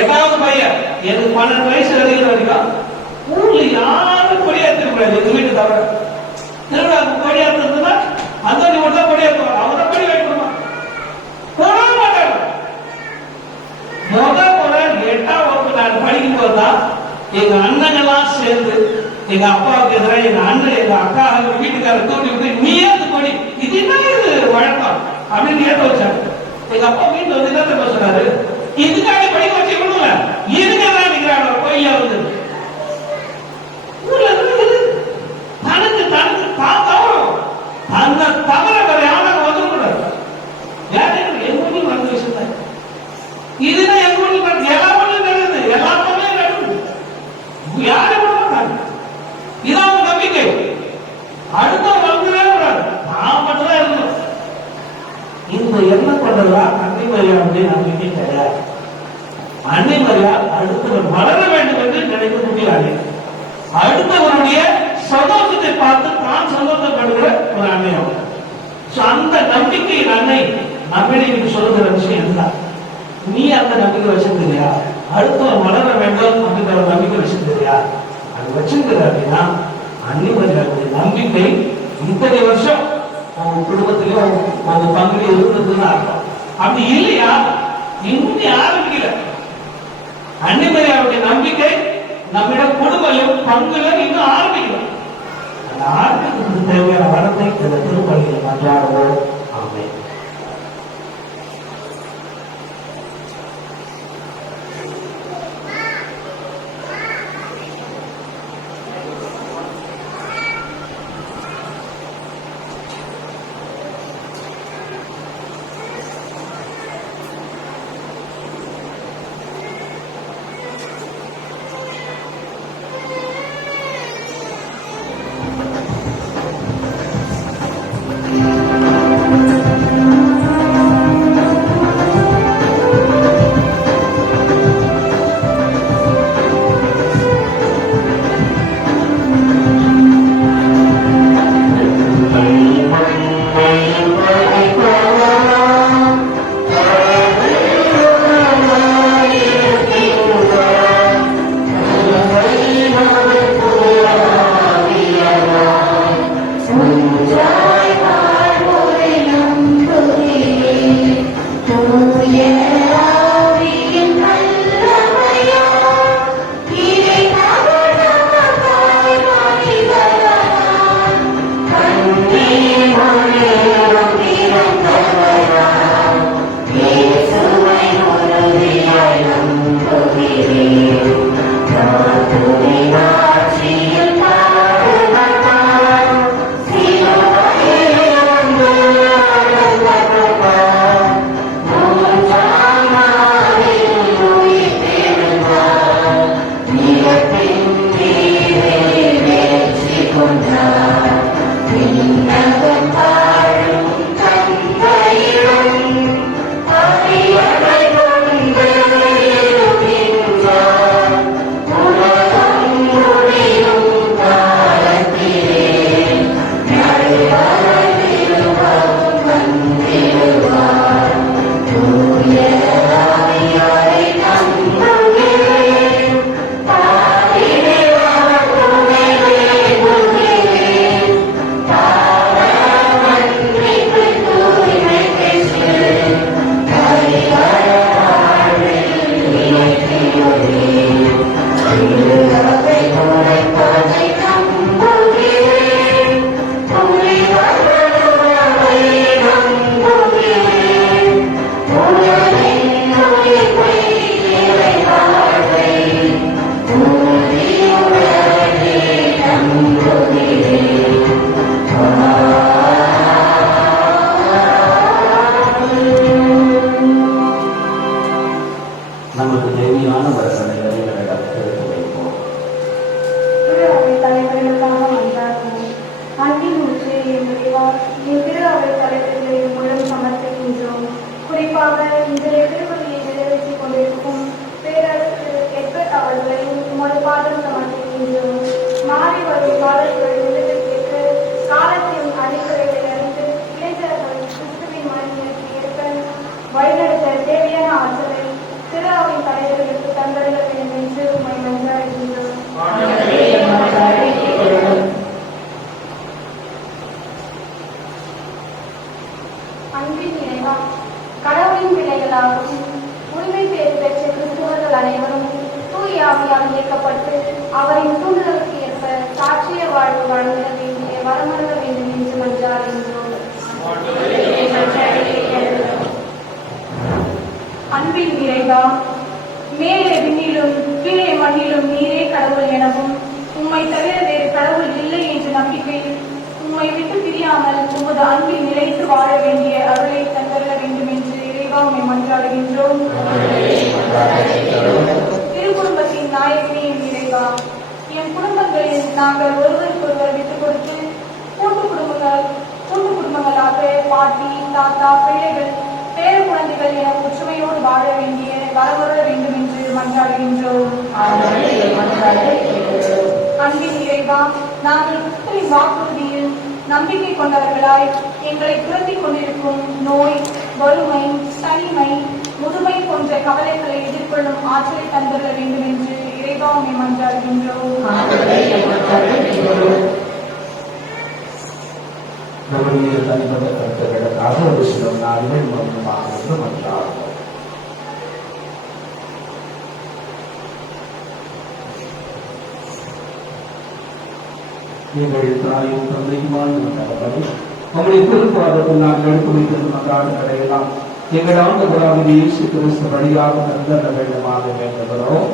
8வது பையன். எனக்கு 12 வயசு வரைக்கும் ஊர்ல யாரும் கொடியாத்திர கூடாது எங்க வீட்டு தவிர. திருவிழாவுக்கு கொடியாத்திருந்தா அந்த மட்டும் தான் கொடியாத்துவாங்க, அவங்க தான் கொடி வைக்கணுமா போட மாட்டாங்க. முறை 8ஆம் வகுப்பு நான் படிக்கும் போதுதான் எங்க அண்ணங்கெல்லாம் சேர்ந்து எங்க அப்பாவுக்கு எதிராக எங்க அண்ணன் எங்க அக்கா வீட்டுக்காரர் தூண்டி விட்டு நீ ஏத்து கொடி இது என்ன இது வழக்கம் அப்படின்னு ஏற்ற வச்சாங்க. எங்க அப்பா வீட்டுல வந்து என்ன சொன்னாரு, இதுக்காக படிக்க வச்சு விடல இதுக்கெல்லாம் நிக்கிறாங்க கோயில வந்து ஊர்ல தனக்கு தனக்கு தான் தவறும் தன்னை தவிர வேற யாரும் வந்துடக்கூடாது. வேற எங்க ஊர்ல நடந்த விஷயம் தான் இதுதான். எங்க ஊர்ல எல்லா ஊர்லயும் நடக்குது, எல்லா ஊர்லயும் நடக்குது, யாரும் விட மாட்டாங்க. இதான் அவங்க நம்பிக்கை. அடுத்த வந்துடவே கூடாது, நான் மட்டும் தான் இருக்கணும். இந்த எண்ணம் கொண்டதுதான் அன்னை மரியாதை நம்பிக்கை கிடையாது. அன்னை மரியாதை அடுத்தவர் வளர வேண்டும் என்று நினைக்க முடியாது. அடுத்தவருடைய சந்தோஷத்தை பார்த்து தான் சந்தோஷப்படுகிற ஒரு அன்னையம். அந்த நம்பிக்கையின் அன்னை நம்மிடையே சொல்லுகிற விஷயம் என்ன, நீ அந்த நம்பிக்கை வச்சிருக்கிறியா? அடுத்தவர் வளர வேண்டும் அப்படின்ற ஒரு நம்பிக்கை வச்சிருக்கிறியா? அது வச்சிருக்கிற அப்படின்னா அன்னை மரியாதை நம்பிக்கை இத்தனை வருஷம் உங்க குடும்பத்திலேயும் உங்க பங்குல இருந்ததுன்னு அர்த்தம். அப்படி இல்லையா இன்னும் ஆரம்பிக்கல. அன்னை மரியாதையுடைய நம்பிக்கை நம்மிடம் குடும்பம் பங்குல இன்னும் ஆரம்பிக்கல. அந்த ஆரம்பிக்கிறதுக்கு தேவையான வரத்தை இந்த திருப்பணிகளை மன்றாடுவோம். ஆமென். இன்றைய திருப்பதியை நிறைவேற்றிக் கொண்டிருக்கும் பேரரசு எட்வர்ட் அவர்களை உமது பாதம் சமர்ப்பிக்கின்றோம். மாறி வரும் காலங்கள் உள்ளதற்கேற்ற காலத்தின் அடிப்படைகளை அறிந்து இளைஞர்கள் கிறிஸ்துவின் மனிதனுக்கு ஏற்க வழிநடத்த தேவையான ஆற்றலை திரு அவையின் தலைவர்களுக்கு தந்தருள வேண்டும் என்று உம்மை மன்றாடுகின்றோம். அன்பின் இறைவா, கடவுளின் பிள்ளைகளாகவும் உரிமை பேறு பெற்ற கிறிஸ்துவர்கள் அனைவரும் தூய ஆவியால் இயக்கப்பட்டு அவரின் தூண்டுதலுக்கு ஏற்ப சாட்சிய வாழ்வு வழங்க வேண்டிய வரமருள வேண்டும் என்று மன்றாடுகின்றோம். அன்பின் இறைவா, மேலே விண்ணிலும் கீழே மண்ணிலும் நீரே கடவுள் எனவும் உம்மை தவிர வேறு கடவுள் இல்லை என்ற நம்பிக்கையில் உம்மை விட்டு பிரியாமல் உமது அன்பில் நிலைத்து வாழ வேண்டிய அருளை தந்தருள வேண்டும் என்று இறைவா உம்மை மன்றாடுகின்றோம். திருக்குடும்பத்தின் நாயகனே என் இறைவா, என் குடும்பங்களில் நாங்கள் ஒருவருக்கொருவர் விட்டுக் கொடுத்து கூட்டு குடும்பங்களாக பாட்டி, தாத்தா, பிள்ளைகள், பேர குழந்தைகள் என ஒற்றுமையோடு வாழ வேண்டிய வரவருள வேண்டும் என்று மன்றாடுகின்றோம். அன்பின் இறைவா, நாங்கள் கிறிஸ்துவின் வாக்குறுதியில் நம்பிக்கை கொண்டவர்களாய் எங்களை துரத்திக் கொண்டிருக்கும் நோய், வறுமை, தனிமை, முதுமை போன்ற கவலைகளை எதிர்கொள்ளும் ஆற்றலை தந்துள்ள வேண்டும் என்று இறைவா உம்மை மன்றாடுகின்றோம். நம்முடைய தனிப்பட்ட கருத்துக்களுக்காக ஒரு சில நாளில் மௌனமாக மன்றாடுவோம். எங்கள் தாயும் தந்தையுமான நம்முடைய திருப்பாதத்தில் நாங்கள் எடுத்து வைத்திருந்த மன்றாடுகளை எல்லாம் எங்கள் ஆண்டவராகிய இயேசு கிறிஸ்து வழியாக தந்தர வேண்டுமாக வேண்டுகிறோம்.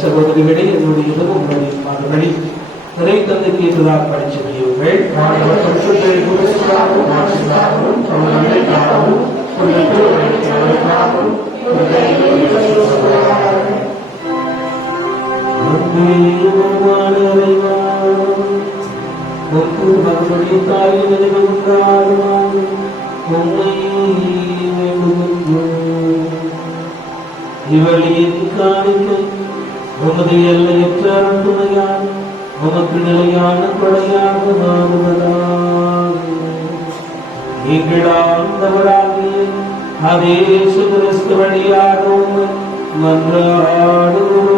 சகோதரிகளே, என்னுடைய உங்களுடைய மகள்களை நிறை தந்தைக்கு எதிராக படிச்சுள்ளீர்கள். மகளுடைய தாயை இவளியின் காணிக்கை உமது எல்லையற்ற துணையான உமக்கு நிலையான கொடையாக மாறுவதாக எங்கள் ஆண்டவராகிய அதே இயேசு கிறிஸ்து வழியாக மன்றாடுகிறோம்.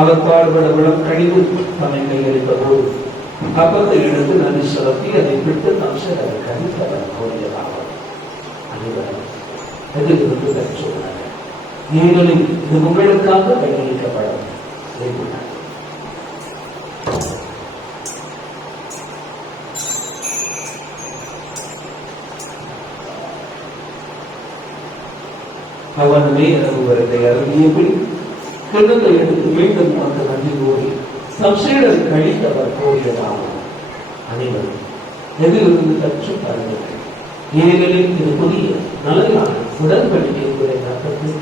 அவர் பாடுபட விளம் கழிவு தன்னை கையளித்த போது அப்பத்தை எடுத்து நன்றி செலுத்தி அதை விட்டு நம்சர் அதை கழித்தவர் கோரியதாக அனைவரும் எதிர்த்து பெற்றுள்ளார். ஏனெனில் இது உங்களுக்காக கையளிக்கப்படும். அவனே வருவதை அருகியபடி கிழந்தை எடுத்து மீண்டும் அந்த நன்றி கூறி சம்சீடரை கழித்தவர் கோரியதாகும். அனைவரும் எதிலிருந்து கற்று பாருங்கள். ஏனெனில் இது புதிய நல்ல உடன்படிக்கை நட்டத்தில்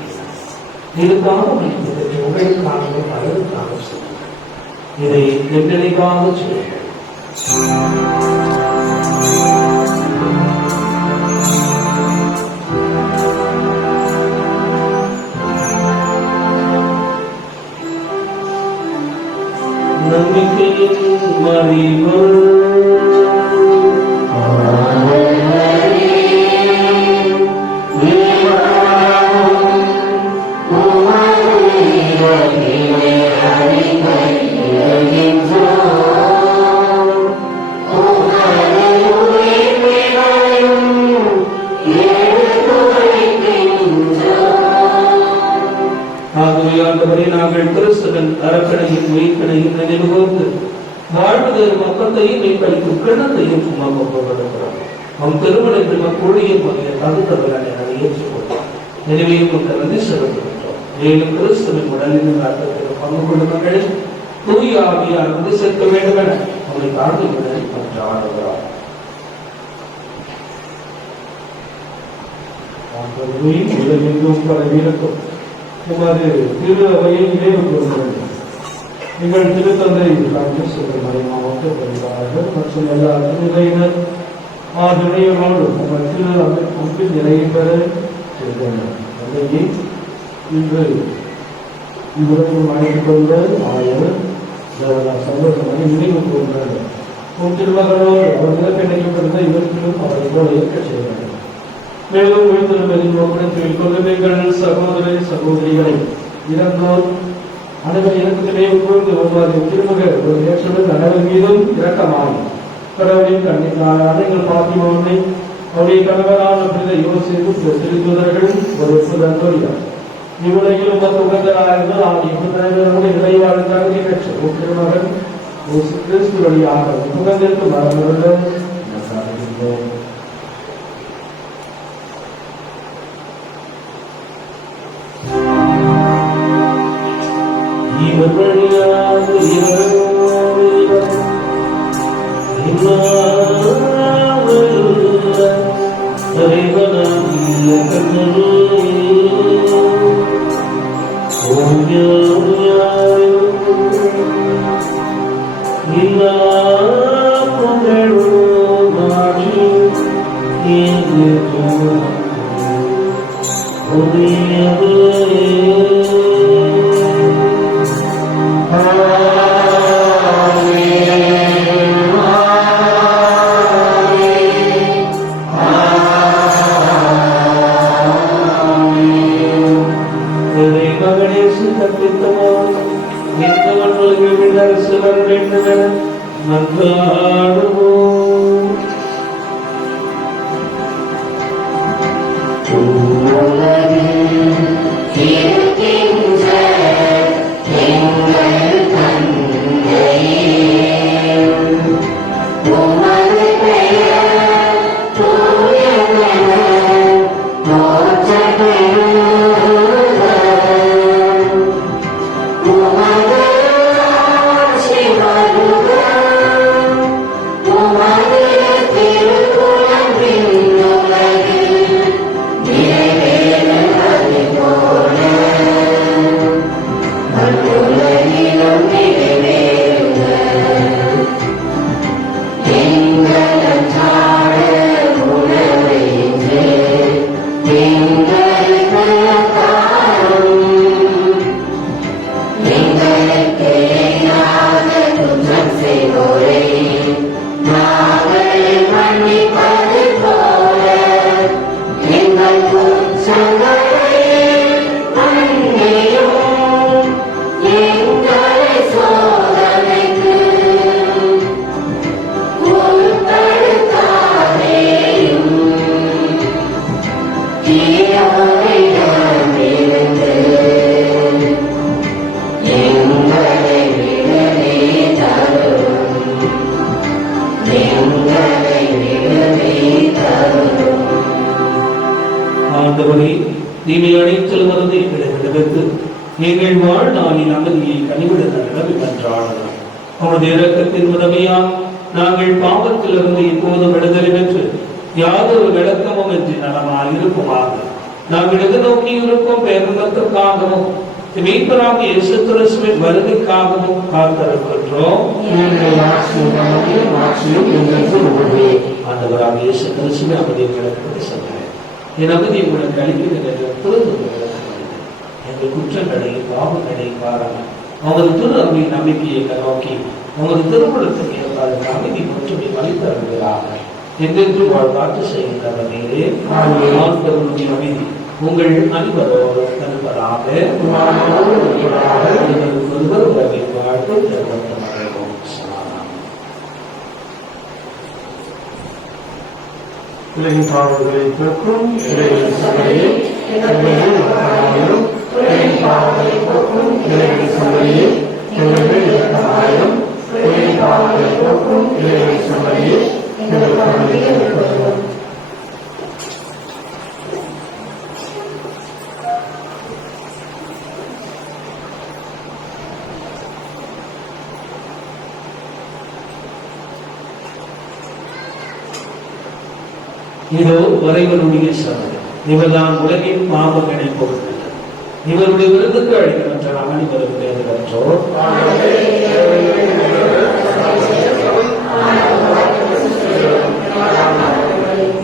இதுக்காக உங்களுக்காகவும் பலருக்காக இதை நினைவாக செய்யுங்கள். நம்பிக்கையின் மறிவு நாங்கள் கிறிஸ்துவின் அரக்கனையும் மீட்பனையும் நினைவு கூர்ந்து வாழ்வதற்கு மக்களையும் மீட்பளிக்கும் கிணத்தையும் சும்மா கொண்டிருக்கிறோம். அவன் திருமணத்தில் மக்களுடைய தகுந்தவர்களை அதை ஏற்றுக்கொண்டார். எனவே உங்களுக்கு நன்றி செலுத்துகின்றோம். மேலும் கிறிஸ்துவின் உடலின் ரத்தத்தில் பங்கு கொள்ளும் மக்களை தூய ஆவியார் வந்து சேர்க்க வேண்டும் என அவரை தாழ்ந்துவிட ஆடுகிறார். உலகெங்கும் பரவியிருக்கும் உமது திரு அவையில் நினைவு கூறுகிறது. எங்கள் திருத்தந்தை மறைமாவட்ட பரிவாரர்கள் மற்றும் எல்லா திருநிலையினர் ஆதுணையோடு உங்கள் திரு அன்பில் நிறைவு பெற செய்தனர். இன்று இவ்வுலகம் அழைத்துக் கொண்ட ஆயர் சந்தோஷமாக நினைவு கூர்ந்தார். உன் திருமகளோடு அவர் இறப்பிணைக்கப்பட்டிருந்த இவற்றிலும் அவரை போல ஏற்க செய்தார். மேலும் உயிர்த்தெழுதலின் நோக்கத்தில் கொள்ளுங்கள் சகோதர சகோதரிகளை இறந்தோர் அனைவர் இறக்கத்திலே உட்கொண்டு ஒருவாறு திருமக ஒரு ஏற்றுடன் அனைவர் மீதும் இரக்கமாய் கடவுளின் அனைங்கள் பாத்திமாவை அவருடைய கணவரான பிறந்த யோசிப்பு திருத்தூதர்கள் ஒரு அந்தோரியார் இவ்வுலகிலும் மற்ற உகந்தராயிருந்தால் அவருடைய இடைவாழ்ந்த தகுதி பெற்ற திருமகன் கிறிஸ்து வழியாக உகந்திற்கு மரமுள்ள தீமை அனைத்திலும் இருந்து எங்களை விடுவித்து எங்கள் வாழ்நாளின் அமைதியை கனிவிட என்றார்கள். அவருடைய இரக்கத்தின் உதவியால் நாங்கள் பாவத்திலிருந்து இப்போதும் விடுதலை பெற்று யாதொரு விளக்கமும் என்று நலமாய் இருக்குமாக நாங்கள் எதிர்நோக்கி இருக்கும் பேருந்தத்திற்காகவும் மீட்பராக இயேசு கிறிஸ்துவின் வருகைக்காகவும் காத்திருக்கின்றோம். ஆண்டவராக இயேசு கிறிஸ்துவை அமைதியை விளக்கும்படி சொன்னார். என் அமைதியை உங்களுக்கு அளிக்கிறது எங்கள் குற்றங்களை பாவங்களை பாராமல் அவரது திரு அருளை நம்பிக்கையை நோக்கி அவரது திருமணத்துக்கு ஏற்பாடு அமைதி மற்றும் வழித்தருகிறாக என்றென்று வாழ்வாற்று செய்கின்றவர் நீரே. ஆண்டவருடைய அமைதி உங்கள் அனைவரோடு நண்பராக ஒருவர் உறவை வாழ்த்து தெரிவிக்கும். உலகின் பாவங்களை போக்கும் இறைவன் சபையே, உலகின் பாவங்களை போக்கும் இறைவன் சபையே, எங்கள் இரக்கமாயிரும். உலகின் பாவங்களை போக்கும் இறைவன் சபையே, எங்கள் கருணையை ஏற்படுத்தும். இதோ வரைவனுடைய சபை, இவர்தான் உலகின் பாவங்களை போக்குகிறது. இவருடைய விருதுக்கு அழைக்கின்ற அனைவரும் பேருகின்றோர்.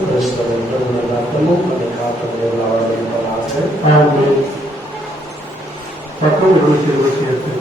கிறிஸ்தவன் பெருமையாகவும் அதை காப்பவர்களாக இருப்பதாக. பக்கம் 28.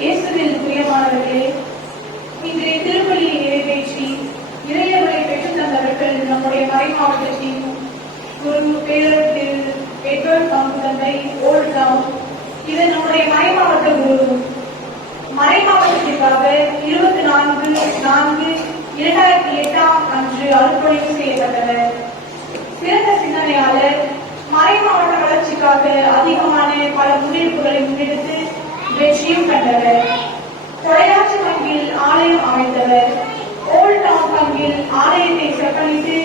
இயேசுவில் பிரியமானவர்களே, இன்றைய திருப்பலியை நிறைவேற்றி இறையவரை பெற்றுத் தந்தவர்கள் நம்முடைய மறை மாவட்டத்தின் குரு பேரர் திரு எட்வர்ட் பங்கு தந்தை ஓல்ட் டவுன். இது நம்முடைய மறை மாவட்ட குரு. மறை மாவட்டத்திற்காக 24/4/2008 அன்று அர்ப்பணிப்பு செய்யப்பட்டவர். சிறந்த சிந்தனையாளர், மறை மாவட்ட வளர்ச்சிக்காக அதிகமான பல முன்னெடுப்புகளை முன்னெடுத்து வெற்றியும் கண்டவர். தொலைக்காட்சி பங்கில் ஆலயம் அமைத்தவர். ஓல்ட் டவுன் பங்கில் ஆலயத்தை செப்பனிட்டு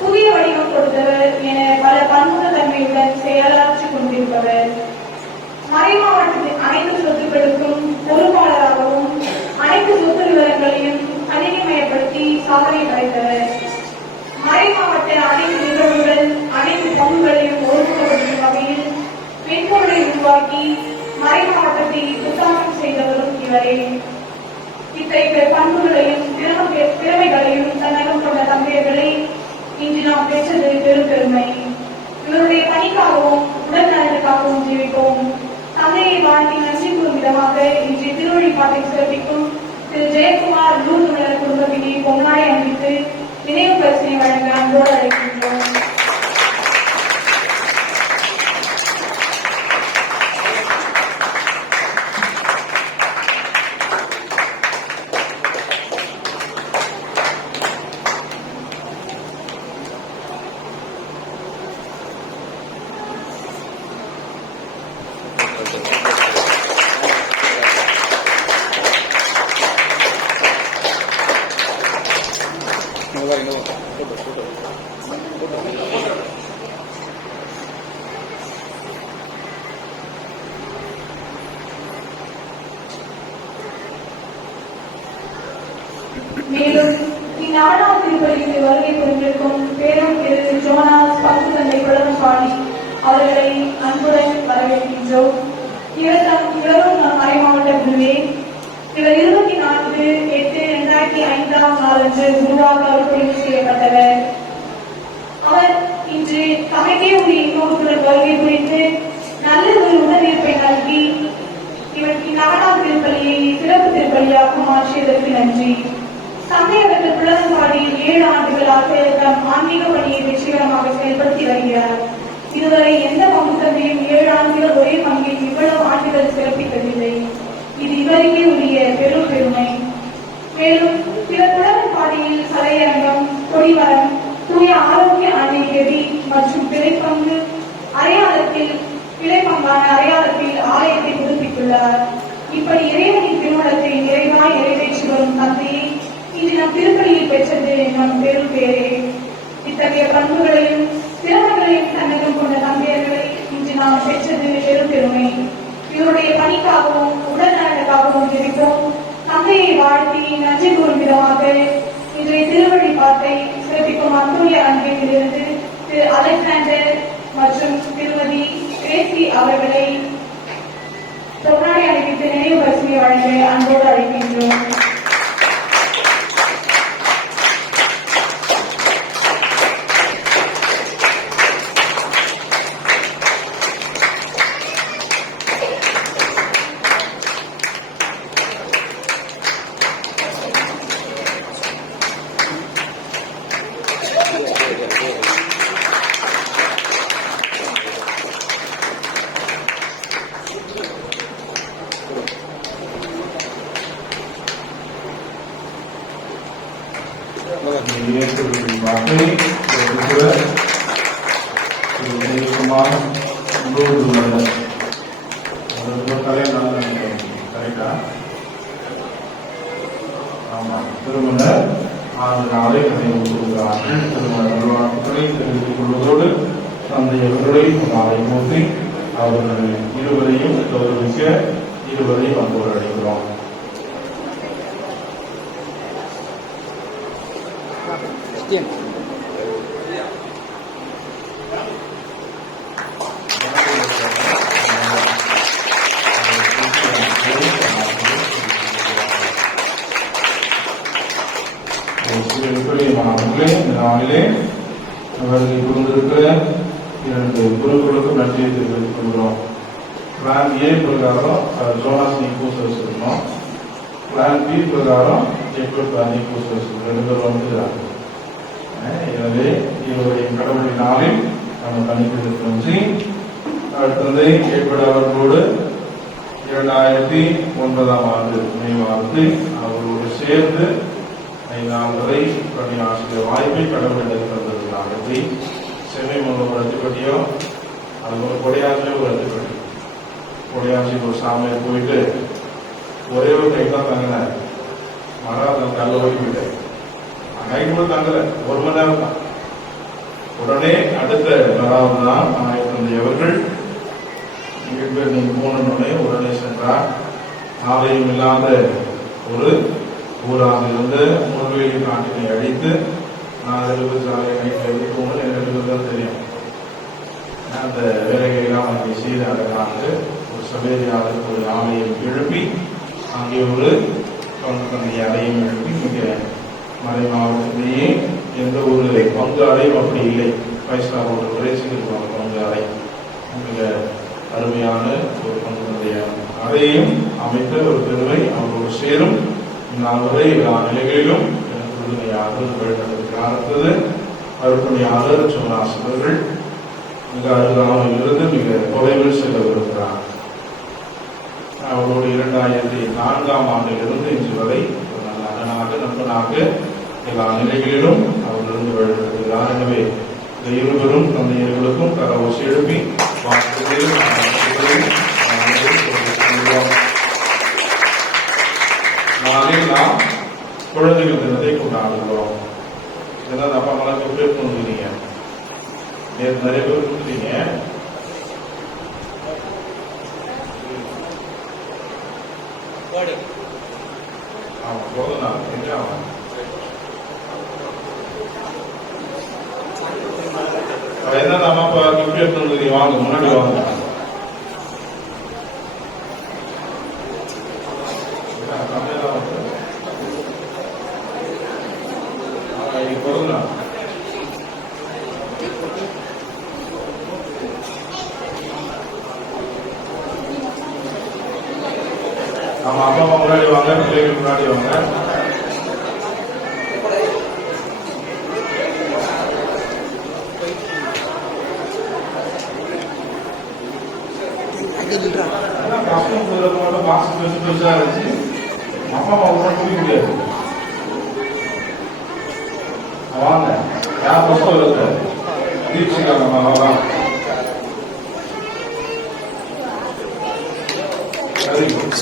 புதிய வடிவம் கொடுத்தவர் என பல பன்முக தன்மையுடன் செயலாற்றி கொண்டிருப்பவர். மறை மாவட்டத்தின் அனைத்து சொத்துக்களுக்கும் பொறுப்பாளராகவும் அனைத்து சொத்து விவரங்களையும் கணினிமயப்படுத்தி சாதனை படைத்தவர். மறை மாவட்ட அனைத்து நிகழ்வுகள் அனைத்து பங்குகளையும் ஒழுங்குபடுத்தும் வகையில் மென்பொருளை உருவாக்கி மறை மாவட்டத்தை புத்தாக்கம் செய்தவரும் இவரே. இத்தகைய பண்புகளையும் திறமைகளையும் தன்னகம் கொண்ட தந்தையர்களை இன்று நாம் பெற்றது பெருமை. இவருடைய பணிக்காகவும் உடல் நலனுக்காகவும் ஜீவிப்போம். தந்தையை வாழ்த்தி நன்றி கூறும் விதமாக இன்று திருவழிபாட்டை சிறப்பிக்கும் திரு ஜெயக்குமார் லூர்துணர் குடும்பத்தினை பொன்னாடை அணிவித்து நினைவு பரிசினை வழங்க அன்போடு அழைக்கின்றோம். மேலும் இந்நாளாம் திருப்பலிக்கு வருகை புரிந்திருக்கும் பேரும் திரு ஜோனாஸ் பங்கு தந்தை குளம்பாடி அவர்களை அன்புடன் வரவேற்கின்றோம். இவரும் நம் மறை மாவட்ட குருவே. இவர் 24/8/2005 குருவாக அருள்பொழிவு செய்யப்பட்டவர். அவர் இன்று தமக்கே உரிய இன்னொருத்தர் வருகை புரிந்து நல்ல ஒரு உடனிருப்பை நல்கி இந்நாளாம் திருப்பலியை சிறப்பு திருப்பலியாக மாற்றியதற்கு நன்றி. தந்தை அவர்கள் புலனம்பாடியில் 7 ஆண்டுகளாக தம் ஆன்மீக பணியை வெற்றிகரமாக செயல்படுத்தி வருகிறார். இதுவரை எந்த பங்கு தந்தையும் 7 ஆண்டுகள் ஒரே பங்கில் இவ்வளவு ஆண்டுகள் சிறப்பிக்கவில்லை. இது இவருக்கே உரிய பெரும் பெருமை. மேலும் பிற புலனம்பாடியில் கலையரங்கம், கொடிமரம், தூய ஆரோக்கிய அன்னை கெவி மற்றும் பிழைப்பங்கான அடையாளத்தில் ஆலயத்தை புதுப்பித்துள்ளார். இப்படி இறைவனின் திருமணத்தை நிறைவாய் நிறைவேற்றி வரும் தந்தையை இன்று நம் திருப்பலியில் பெற்றது நம் பெரும் பேரே. இத்தகைய பண்புகளையும் திறமைகளையும் தன்னகம் கொண்ட தந்தையர்களை இன்று நாம் பெற்றது பெரும் பெருமை. இவருடைய பணிக்காகவும் உடல் நலனுக்காகவும் ஜெபிப்போம். தந்தையை வாழ்த்தி நன்றி கூறும் விதமாக இன்றைய திருவழிபாட்டை சிறப்பிக்கும் அந்தோனிய அன்பிலிருந்து திரு அலெக்சாண்டர் மற்றும் திருமதி கிரேசி அவர்களை பொன்னாடை அணிவித்து நினைவு பரிசை வழங்க அன்போடு அழைக்கின்றோம். திருமணர் 6 நாளை நினைவு கூறுகிறார்கள். திருமண நல்வாழ்த்துக்களை தெரிவித்துக் கொள்வதோடு தந்தையவர்களை நாளை மூட்டி அவர்கள் இருவரையும் கௌரவிக்க இருவரையும் அன்போடு அழைக்கிறோம். நாளிலே அவர்களை கொண்டிருக்கிற 2 குருக்களுக்கும் நன்றியை தெரிவித்துக் கொள்கிறோம். பிளான் ஏ பிரகாரம் ஜோனாஸ் நீக்கூஸ் வச்சிருக்கோம். பிளான் பி பிரகாரம் ஜெக்வர்ட் நீக்கூஸ் வச்சிருக்கோம். 2 பேர் வந்துருக்காங்க. எனவே இவருடைய கடவுளின் நாளில் நம்ம பணிபுரிந்து அடுத்தது ஏற்பட அவர்களோடு 2009ஆம் ஆண்டு நினைவார்த்து அவர்களோடு சேர்ந்து 5 வரை பணியாற்றிய வாய்ப்பை கடவுளிடம் தந்திருக்கிறார்கள். சென்னை ஒரு ரத்துப்பட்டியோ அது ஒரு கொடையாற்றியோ ஒரு ரத்துப்பட்டி. கொடையாற்றி ஒரு சாமியை போயிட்டு ஒரே ஒரு கை தான் தங்கினார். மழை அதன் கல்ல போய்விட்டு நைட் கூட தங்கல, 1 மணி நேரம் தான். உடனே அடுத்த வராவது தான் தந்தையவர்கள் நீங்க போனோடனே உடனே சென்றார். ஆலயம் இல்லாத ஒரு ஊராக இருந்து முன்வெளி நாட்டினை அழித்து நான் சாலை நைட்டு போகணும் எனக்கு தான் தெரியும். அந்த வேலைகளெல்லாம் அங்கே செய்து அழகாக ஒரு சபேரியாளருக்கு ஒரு ஆலயம் எழுப்பி அங்கே ஒரு தந்தை அறையும் எழுப்பி மிக மறை மாவட்டத்திலேயே எந்த ஒரு பங்கு அறையும் அப்படி இல்லை. 5 ஸ்டார் ஹோட்டல் ரேசிங் பங்கு அறை மிக அருமையான ஒரு பங்கு அறையையும் அமைத்த ஒரு பெருமை அவர்களோடு சேரும். நான் வரை எல்லா நிலைகளிலும் எனக்கு உறுதுணையாக வழிநடத்திருக்கிறது. அருப்பணியாளர் சோனாசவர்கள் மிக அருகாமையில் இருந்து மிக தொலைவில் செல்லவிருக்கிறார். அவரோடு 2004ஆம் ஆண்டிலிருந்து இன்று வரை நல்ல அண்ணனாக நண்பனாக எல்லா நிலைகளிலும் அவர்களிருந்து வழிநடத்துகிறார். எனவே இந்த இருவரும் தந்தையர்களுக்கும் கரவோசி எழுப்பி நாளில் நாம் குழந்தைகள் தினத்தை கொண்டாடுகிறோம். இதெல்லாம் அப்பா அம்மாவுக்கு பேர் கொடுக்குறீங்க, நேற்று நிறைய பேர் கொடுக்குறீங்க. அவன் போதுனா எங்க அவன் என்ன அம்மா அப்பா கிஃப்ட் எடுத்து வாங்க, முன்னாடி வாங்க. முன்னாடி வாங்க, பிள்ளைகள் முன்னாடி வாங்க. கஷ்டம் சொல்றதுனால பாக்ஸ் பெருசு பெருசா இருந்துச்சு. அப்பா அம்மா கூட குடிக்க முடியாது. வாங்க, யார் ஃபர்ஸ்ட் வருது? தீட்சிக்காங்க வாங்க. Very good.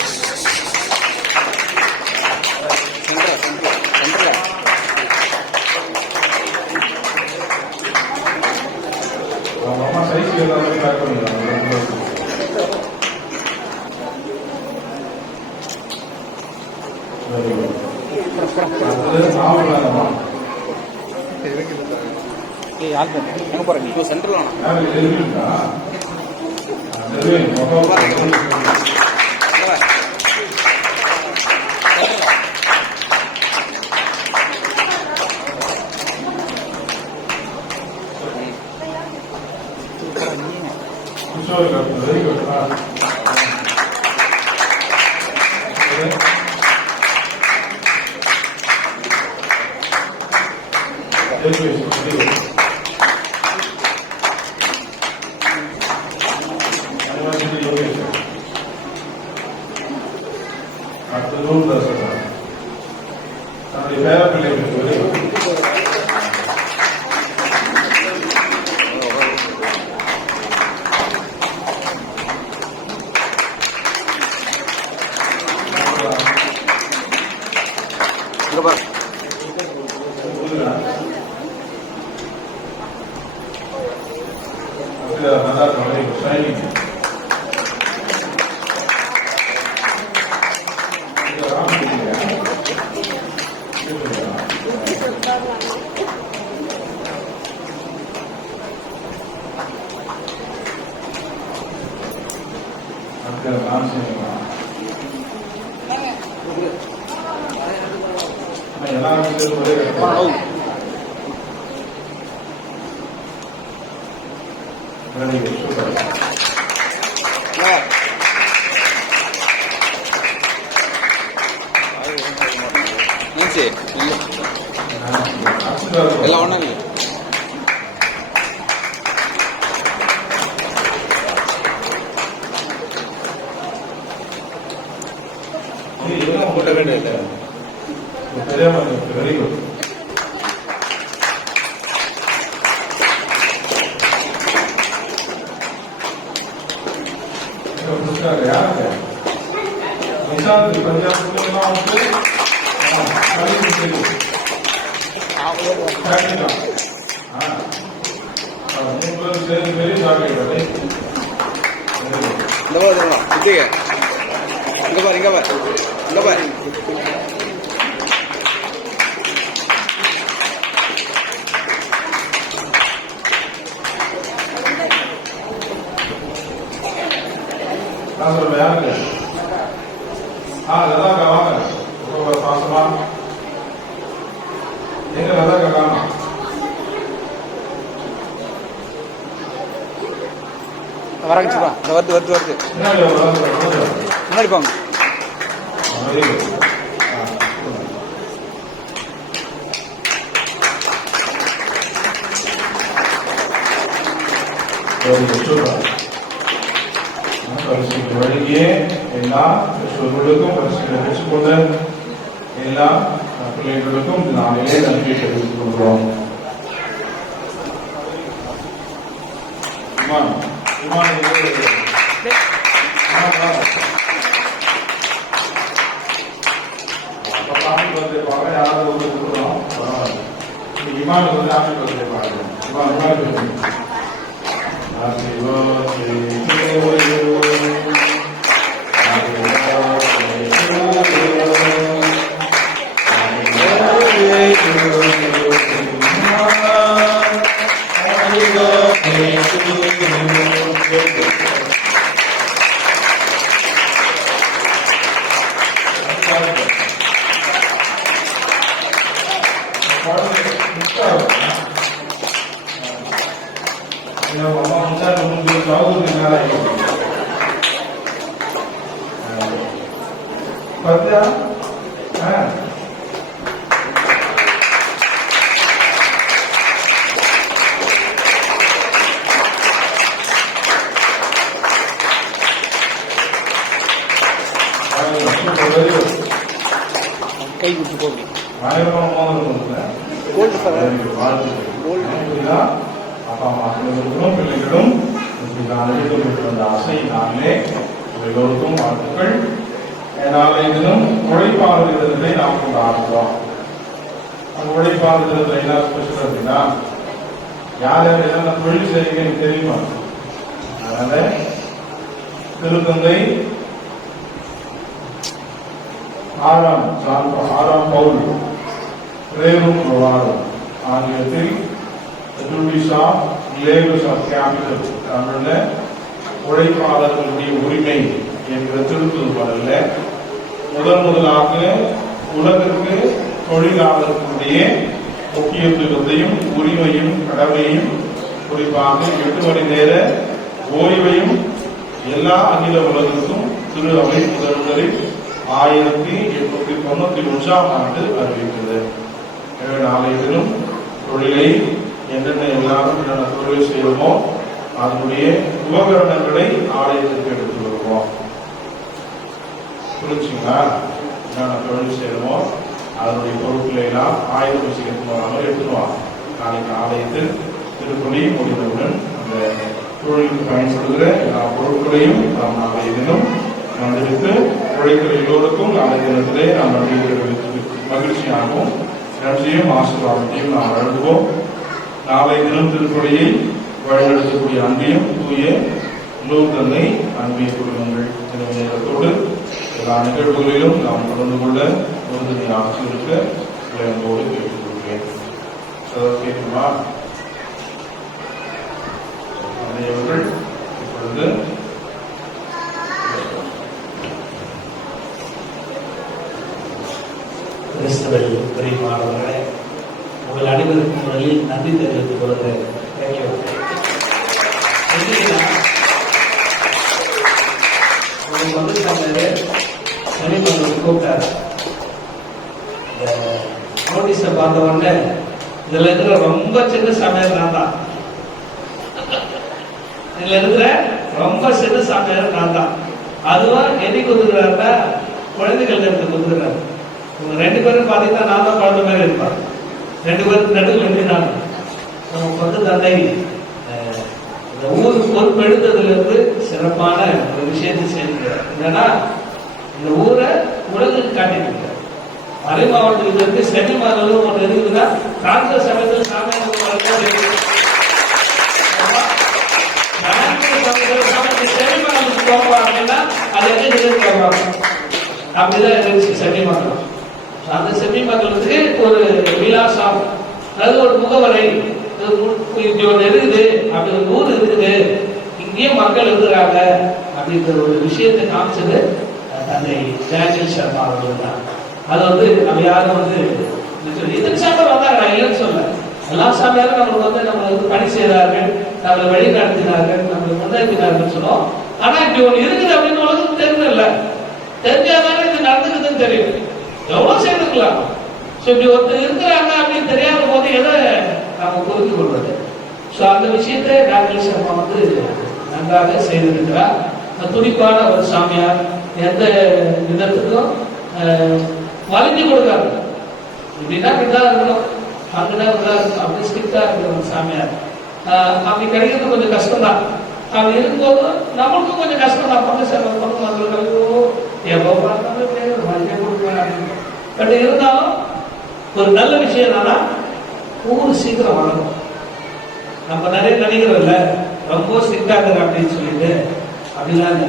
அவங்க அம்மா சைஸ் எல்லாமே பேக் பண்ணிடுறாங்க. Very good. அது சாப்பிடலாமா? எங்க போறீங்க? இப்போ சென்ட்ரல் வேணும். யாருக்கு தெரியுங்களா? தெரியும். Very good. அடுத்த ரூல் தான் சொல்றேன். நம்முடைய பேர பிள்ளைகளுக்கு வெரி குட். நல்லா இருக்கும். ஷைனிங். Very good. Super. எல்லாம் ஒண்ணா இல்லையா? இதெல்லாம் உங்கள்கிட்ட வேண்டிய வெரி குட். யாருக்கு நிஷாந்த் பஞ்சாப் பெரிய சாக்லேட். இந்த பாரு இங்க பாரு இங்க பாரு இங்க பாரு. நான் சொல்றேன் யாருக்கு? லதாக்கா வாங்க. ரொம்ப பாசமா எங்க லதாக்கா காணும்? வரங்கச்சுப்பா. வருது வருது வருது. முன்னாடி போங்க. பரிசுக்கு வழங்கியே எல்லா பெற்றோர்களுக்கும் பரிசுகளை பெற்றுக்கொண்ட எல்லா பிள்ளைகளுக்கும் நாங்களே நன்றி தெரிவித்துக் கொள்கிறோம். யாராவது ஒரு கொடுக்குறோம். இமானுக்கு வந்து ஆட்சி பத்திரை பாருங்க. பார்த்தியா? கை விட்டு போகுது. அப்பா அம்மாக்களும் பிள்ளைகளும் அந்த ஆசையினாலே எல்லோருக்கும் வாழ்த்துக்கள். நாளைய தினம் உழைப்பாளர் தினத்தை நாம் கொண்டாடுறோம். அந்த உழைப்பாளர் தினத்துல என்ன ஸ்பெஷல் அப்படின்னா, யார் யார் என்னென்ன தொழில் செய்யுங்க தெரியுமா? அதனால திருத்தந்தை ஆறாம் பவுல் ரேரும் வாரம் ஆங்கிலத்தில் தமிழ்ல உழைப்பாளர்களுடைய உரிமை என்கிற திருக்குறள்ல முதலாக உலகிற்கு தொழிலாளர்களுடைய முக்கியத்துவத்தையும் உரிமையும் கடமையும் குறிப்பாக 8 மணி நேர ஓய்வையும் எல்லா அகில உலகத்துக்கும் திரு அவை முதலில் 1891ஆம் ஆண்டு அறிவித்தது. எனவே நாளைய தினம் தொழிலை என்னென்ன எல்லாரும் என்னென்ன தொழில் செய்வோமோ அதனுடைய உபகரணங்களை ஆலயத்திற்கு எடுத்து வருவோம். புரிஞ்சுங்களா? என்னென்ன தொழில் செய்யணுமோ அதனுடைய பொருட்களை எல்லாம் ஆயுதம் செய்யணும் வராமல் எடுத்துருவாங்க. நாளைக்கு ஆலயத்தில் திருப்பலி முடிந்தவுடன் அந்த தொழிலுக்கு பயன்படுகிற எல்லா பொருட்களையும் நாம் நாளைய தினம் வந்திருத்து உழைக்கிற எல்லோருக்கும் நாளைய தினத்திலே நாம் மகிழ்ச்சியாகவும் நன்றியும் ஆசீர்வாதத்தையும் நாம் வழங்குவோம். நாளை தினம் திருப்பலியை வழிநடத்தக்கூடிய அன்பியும் தூய தந்தை அன்பிய குடும்பங்கள் என்ற நேரத்தோடு எல்லா நிகழ்வுகளிலும் நாம் கலந்து கொள்ள உறுதுணை ஆட்சியிருக்க அன்போடு கேட்டுக்கொள்கிறேன். கேட்குமா? அனைவர்கள் இப்பொழுது கிறிஸ்தவர்கள் பிரியமானவர்களே, உங்கள் அனைவருக்கும் முதலில் நன்றி தெரிவித்துக் கொள்கிறேன். வந்து சனிமங்கலம் கூப்பிட்டார். நோட்டீஸை பார்த்த உடனே இதுல இருக்கிற ரொம்ப சின்ன சமையல் நான் தான். இதுல இருக்கிற ரொம்ப சின்ன சமையல் நான் தான். அதுவும் என்னைக்கு ஒதுக்குறாருன்னா குழந்தைகள் எடுத்து ஒதுக்குறாரு. இவங்க 2 பேரும் பார்த்தீங்கன்னா நான் தான் குழந்தை மாதிரி இருப்பாங்க. 2 பேருக்கு நடுவில் எப்படி நான் நமக்கு தந்தை இந்த ஊர் பொறுப்பெடுத்ததுல இருந்து சிறப்பான ஒரு விஷயத்தை செய்திருக்கிறார். என்னன்னா இந்த ஊரை உலகுக்கு காட்டியிருக்கிறார். மறை மாவட்டத்தில் இருந்து சென்னை மாநிலம் ஒன்று இருக்குதுன்னா காங்கிர சமயத்தில் சாமியார் சென்னை மாநிலத்துக்கு போவாங்கன்னா அது எங்க நிகழ்ச்சி அப்படிதான் இருந்துச்சு சென்னை மாநிலம். அந்த செமி மக்களுக்கு ஒரு விலாசம், அதாவது ஒரு முகவரை ஒன்று இருக்குது, அப்படி ஒரு ஊர் இருக்குது, இங்கேயும் மக்கள் இருக்கிறாங்க அப்படின்ற ஒரு விஷயத்தை காமிச்சது தந்தை டேனியல் சர்மா அவர்கள் தான். அது வந்து நம்ம யாரும் வந்து இதன் சாமியார் வந்தாங்க, நான் இல்லைன்னு சொல்ல. எல்லா சாமியாரும் நம்மளுக்கு வந்து நம்மளுக்கு பணி செய்தார்கள், நம்மளை வழி நடத்தினார்கள், நம்மளை முன்னேற்றினார்கள் சொன்னோம். ஆனா இப்படி ஒன்று இருக்குது அப்படின்னு உலகத்துக்கு தெரியல. தெரிஞ்சாதானே இது நடந்துக்குதுன்னு தெரியும். எவ்வளவு செய்திருக்கலாம். இப்படி ஒருத்தர் இருக்கிறாங்க அப்படின்னு தெரியாத போது எதை நம்ம புரிந்து கொள்வது? அந்த விஷயத்தை டாக்டர் சர்மா வந்து நன்றாக செய்திருக்கிறார். துடிப்பான ஒரு சாமியார், எந்த விதத்துக்கும் வலிஞ்சு கொடுக்காது. இப்படின்னா இப்படிதான் இருக்கணும், அங்கதான் இப்படிதான் இருக்கணும், அப்படி ஸ்ட்ரிக்டா இருக்கிற ஒரு சாமியார். அப்படி கிடைக்கிறது கொஞ்சம் கஷ்டம் தான். அப்படி இருக்கும்போது நம்மளுக்கும் கொஞ்சம் கஷ்டம் தான். பக்கம் சார் எப்போ பார்த்தாலும் மதியம் கொடுக்கலாம். பட் இருந்தாலும் ஒரு நல்ல விஷயம் என்னன்னா ஊர் சீக்கிரம் வளரும். நம்ம நிறைய நினைக்கிறோம்ல, ரொம்ப ஸ்ட்ரிக்டா இருக்கிற அப்படின்னு சொல்லிட்டு. அப்படிலாம் இல்லை.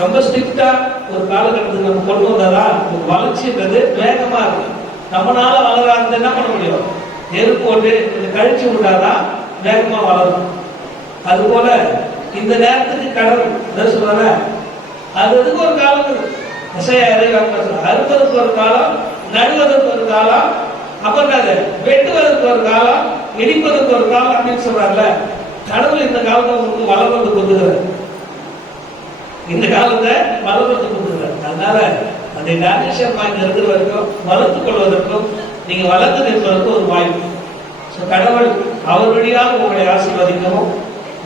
ரொம்ப ஸ்ட்ரிக்டா ஒரு காலகட்டத்துக்கு நம்ம கொண்டு வந்தாதான் வளர்ச்சின்றது வேகமா இருக்கும். நம்மளால வளராது என்ன பண்ண முடியும்? நெருப்பு போட்டு கொஞ்சம் கழிச்சு விட்டாதான் வேகமா வளரும். அது போல இந்த நேரத்துக்கு கடவுள் சொல்ற அதுக்கு ஒரு காலம் அறுப்பதற்கு ஒரு காலம், நடுவதற்கு ஒரு காலம், அப்புறம் வெட்டுவதற்கு ஒரு காலம், இடிப்பதற்கு ஒரு காலம் அப்படின்னு சொல்றாருல. கடவுள் இந்த காலத்தை உங்களுக்கு வளர்ந்து கொடுக்குறாரு, இந்த காலத்தை வளர்ந்து கொடுக்குறாரு. அதனால அந்த டைமென்ஷன் மைண்ட் இருக்கிற வரைக்கும் வளர்த்துக் கொள்வதற்கும் நீங்க வளர்ந்து நிற்பதற்கும் ஒரு வாய்ப்பு. கடவுள் அவர் வழியாக உங்களை ஆசீர்வதிக்கவும்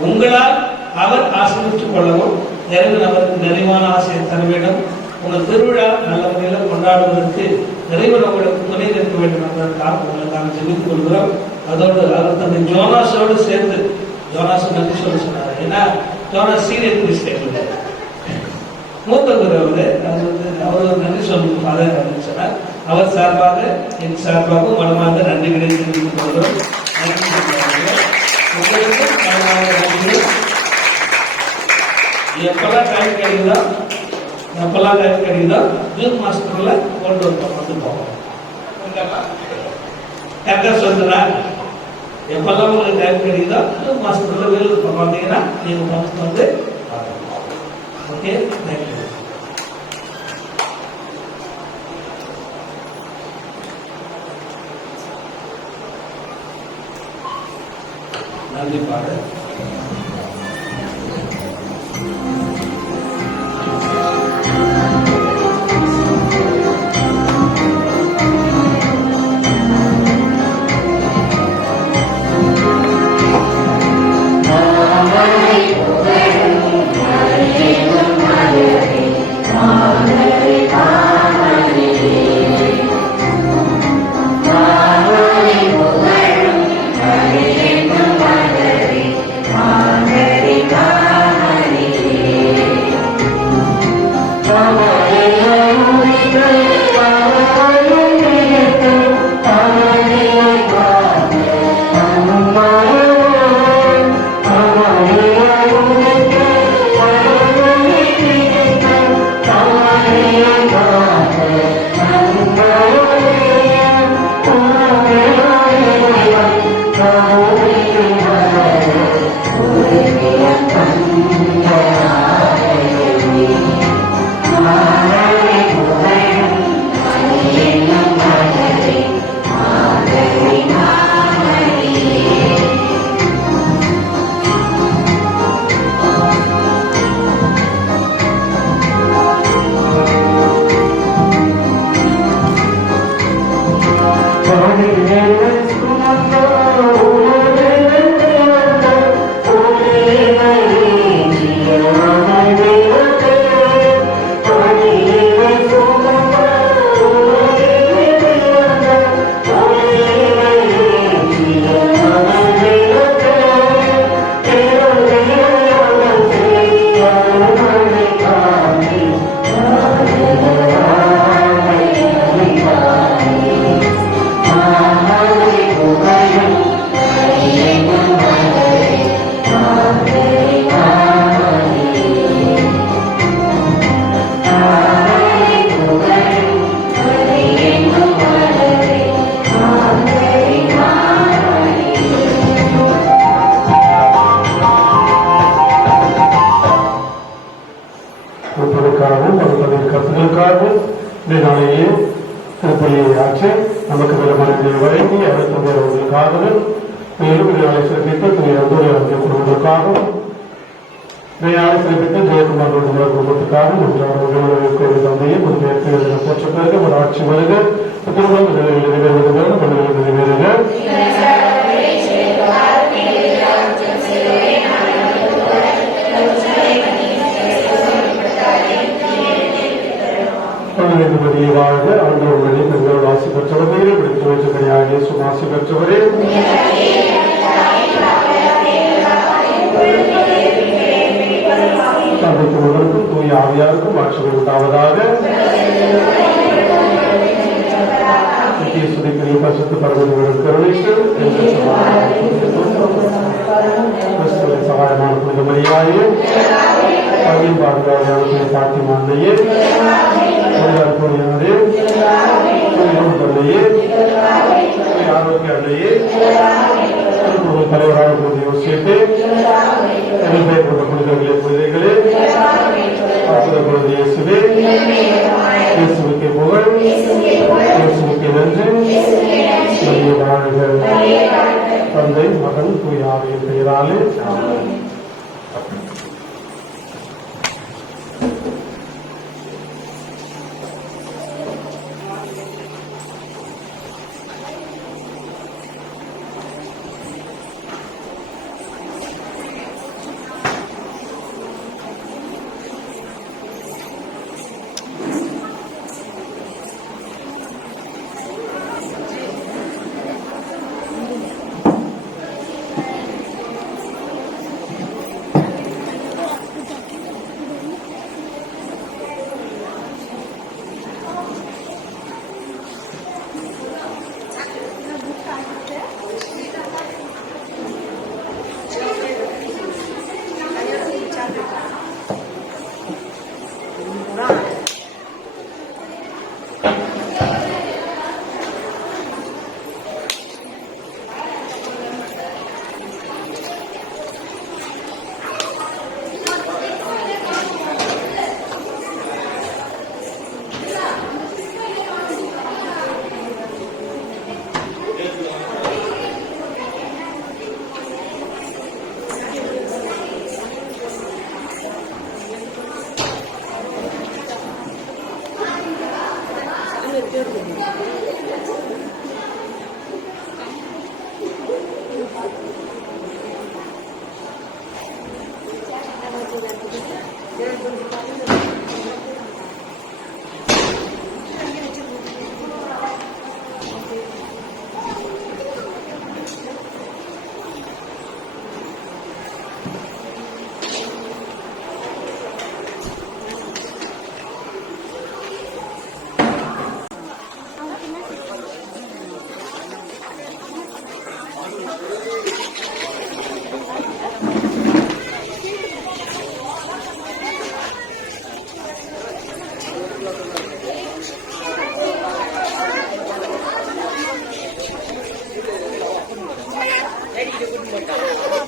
உங்களால் அவர் ஆசீர்வதித்துக் கொள்ளவும் நிறைவு அவருக்கு நிறைவான ஆசையை தர வேண்டும். உங்கள் திருவிழா நல்ல முறையில் கொண்டாடுவதற்கு நிறைவு உங்களுக்கு துணை நிற்க வேண்டும் என்பதற்காக உங்களுக்காக ஜெபித்துக் கொள்கிறோம். அதோடு அவர் தந்தை ஜோனாஸோடு சேர்ந்து ஜோனாஸ் நன்றி சொல்ல சொன்னார். ஏன்னா ஜோனாஸ் சீனியர் கிறிஸ்டியன் மூத்த அவர் நன்றி சொல்லும் அதை சொன்னார். அவர் சார்பாக என் சார்பாக மனமாக நன்றிகளை தெரிவித்துக் கொள்கிறோம். எப்பெல்லாம் டைம் கிடைக்குதோ ஜூன் மாசத்துல கொண்டு வந்து போவோம். கரெக்டா சொல்றா, எப்பெல்லாம் உங்களுக்கு டைம் கிடைக்குதோ ஜூன் மாசத்துல வேலூர் பார்த்தீங்கன்னா நீங்க வந்து ஓகே. தேங்க்யூ. நன்றி பாரு. தந்தை மகன் தூய ஆவியின் பெயராலே லேடிக்கிட்ட கூட்டு போட்டான்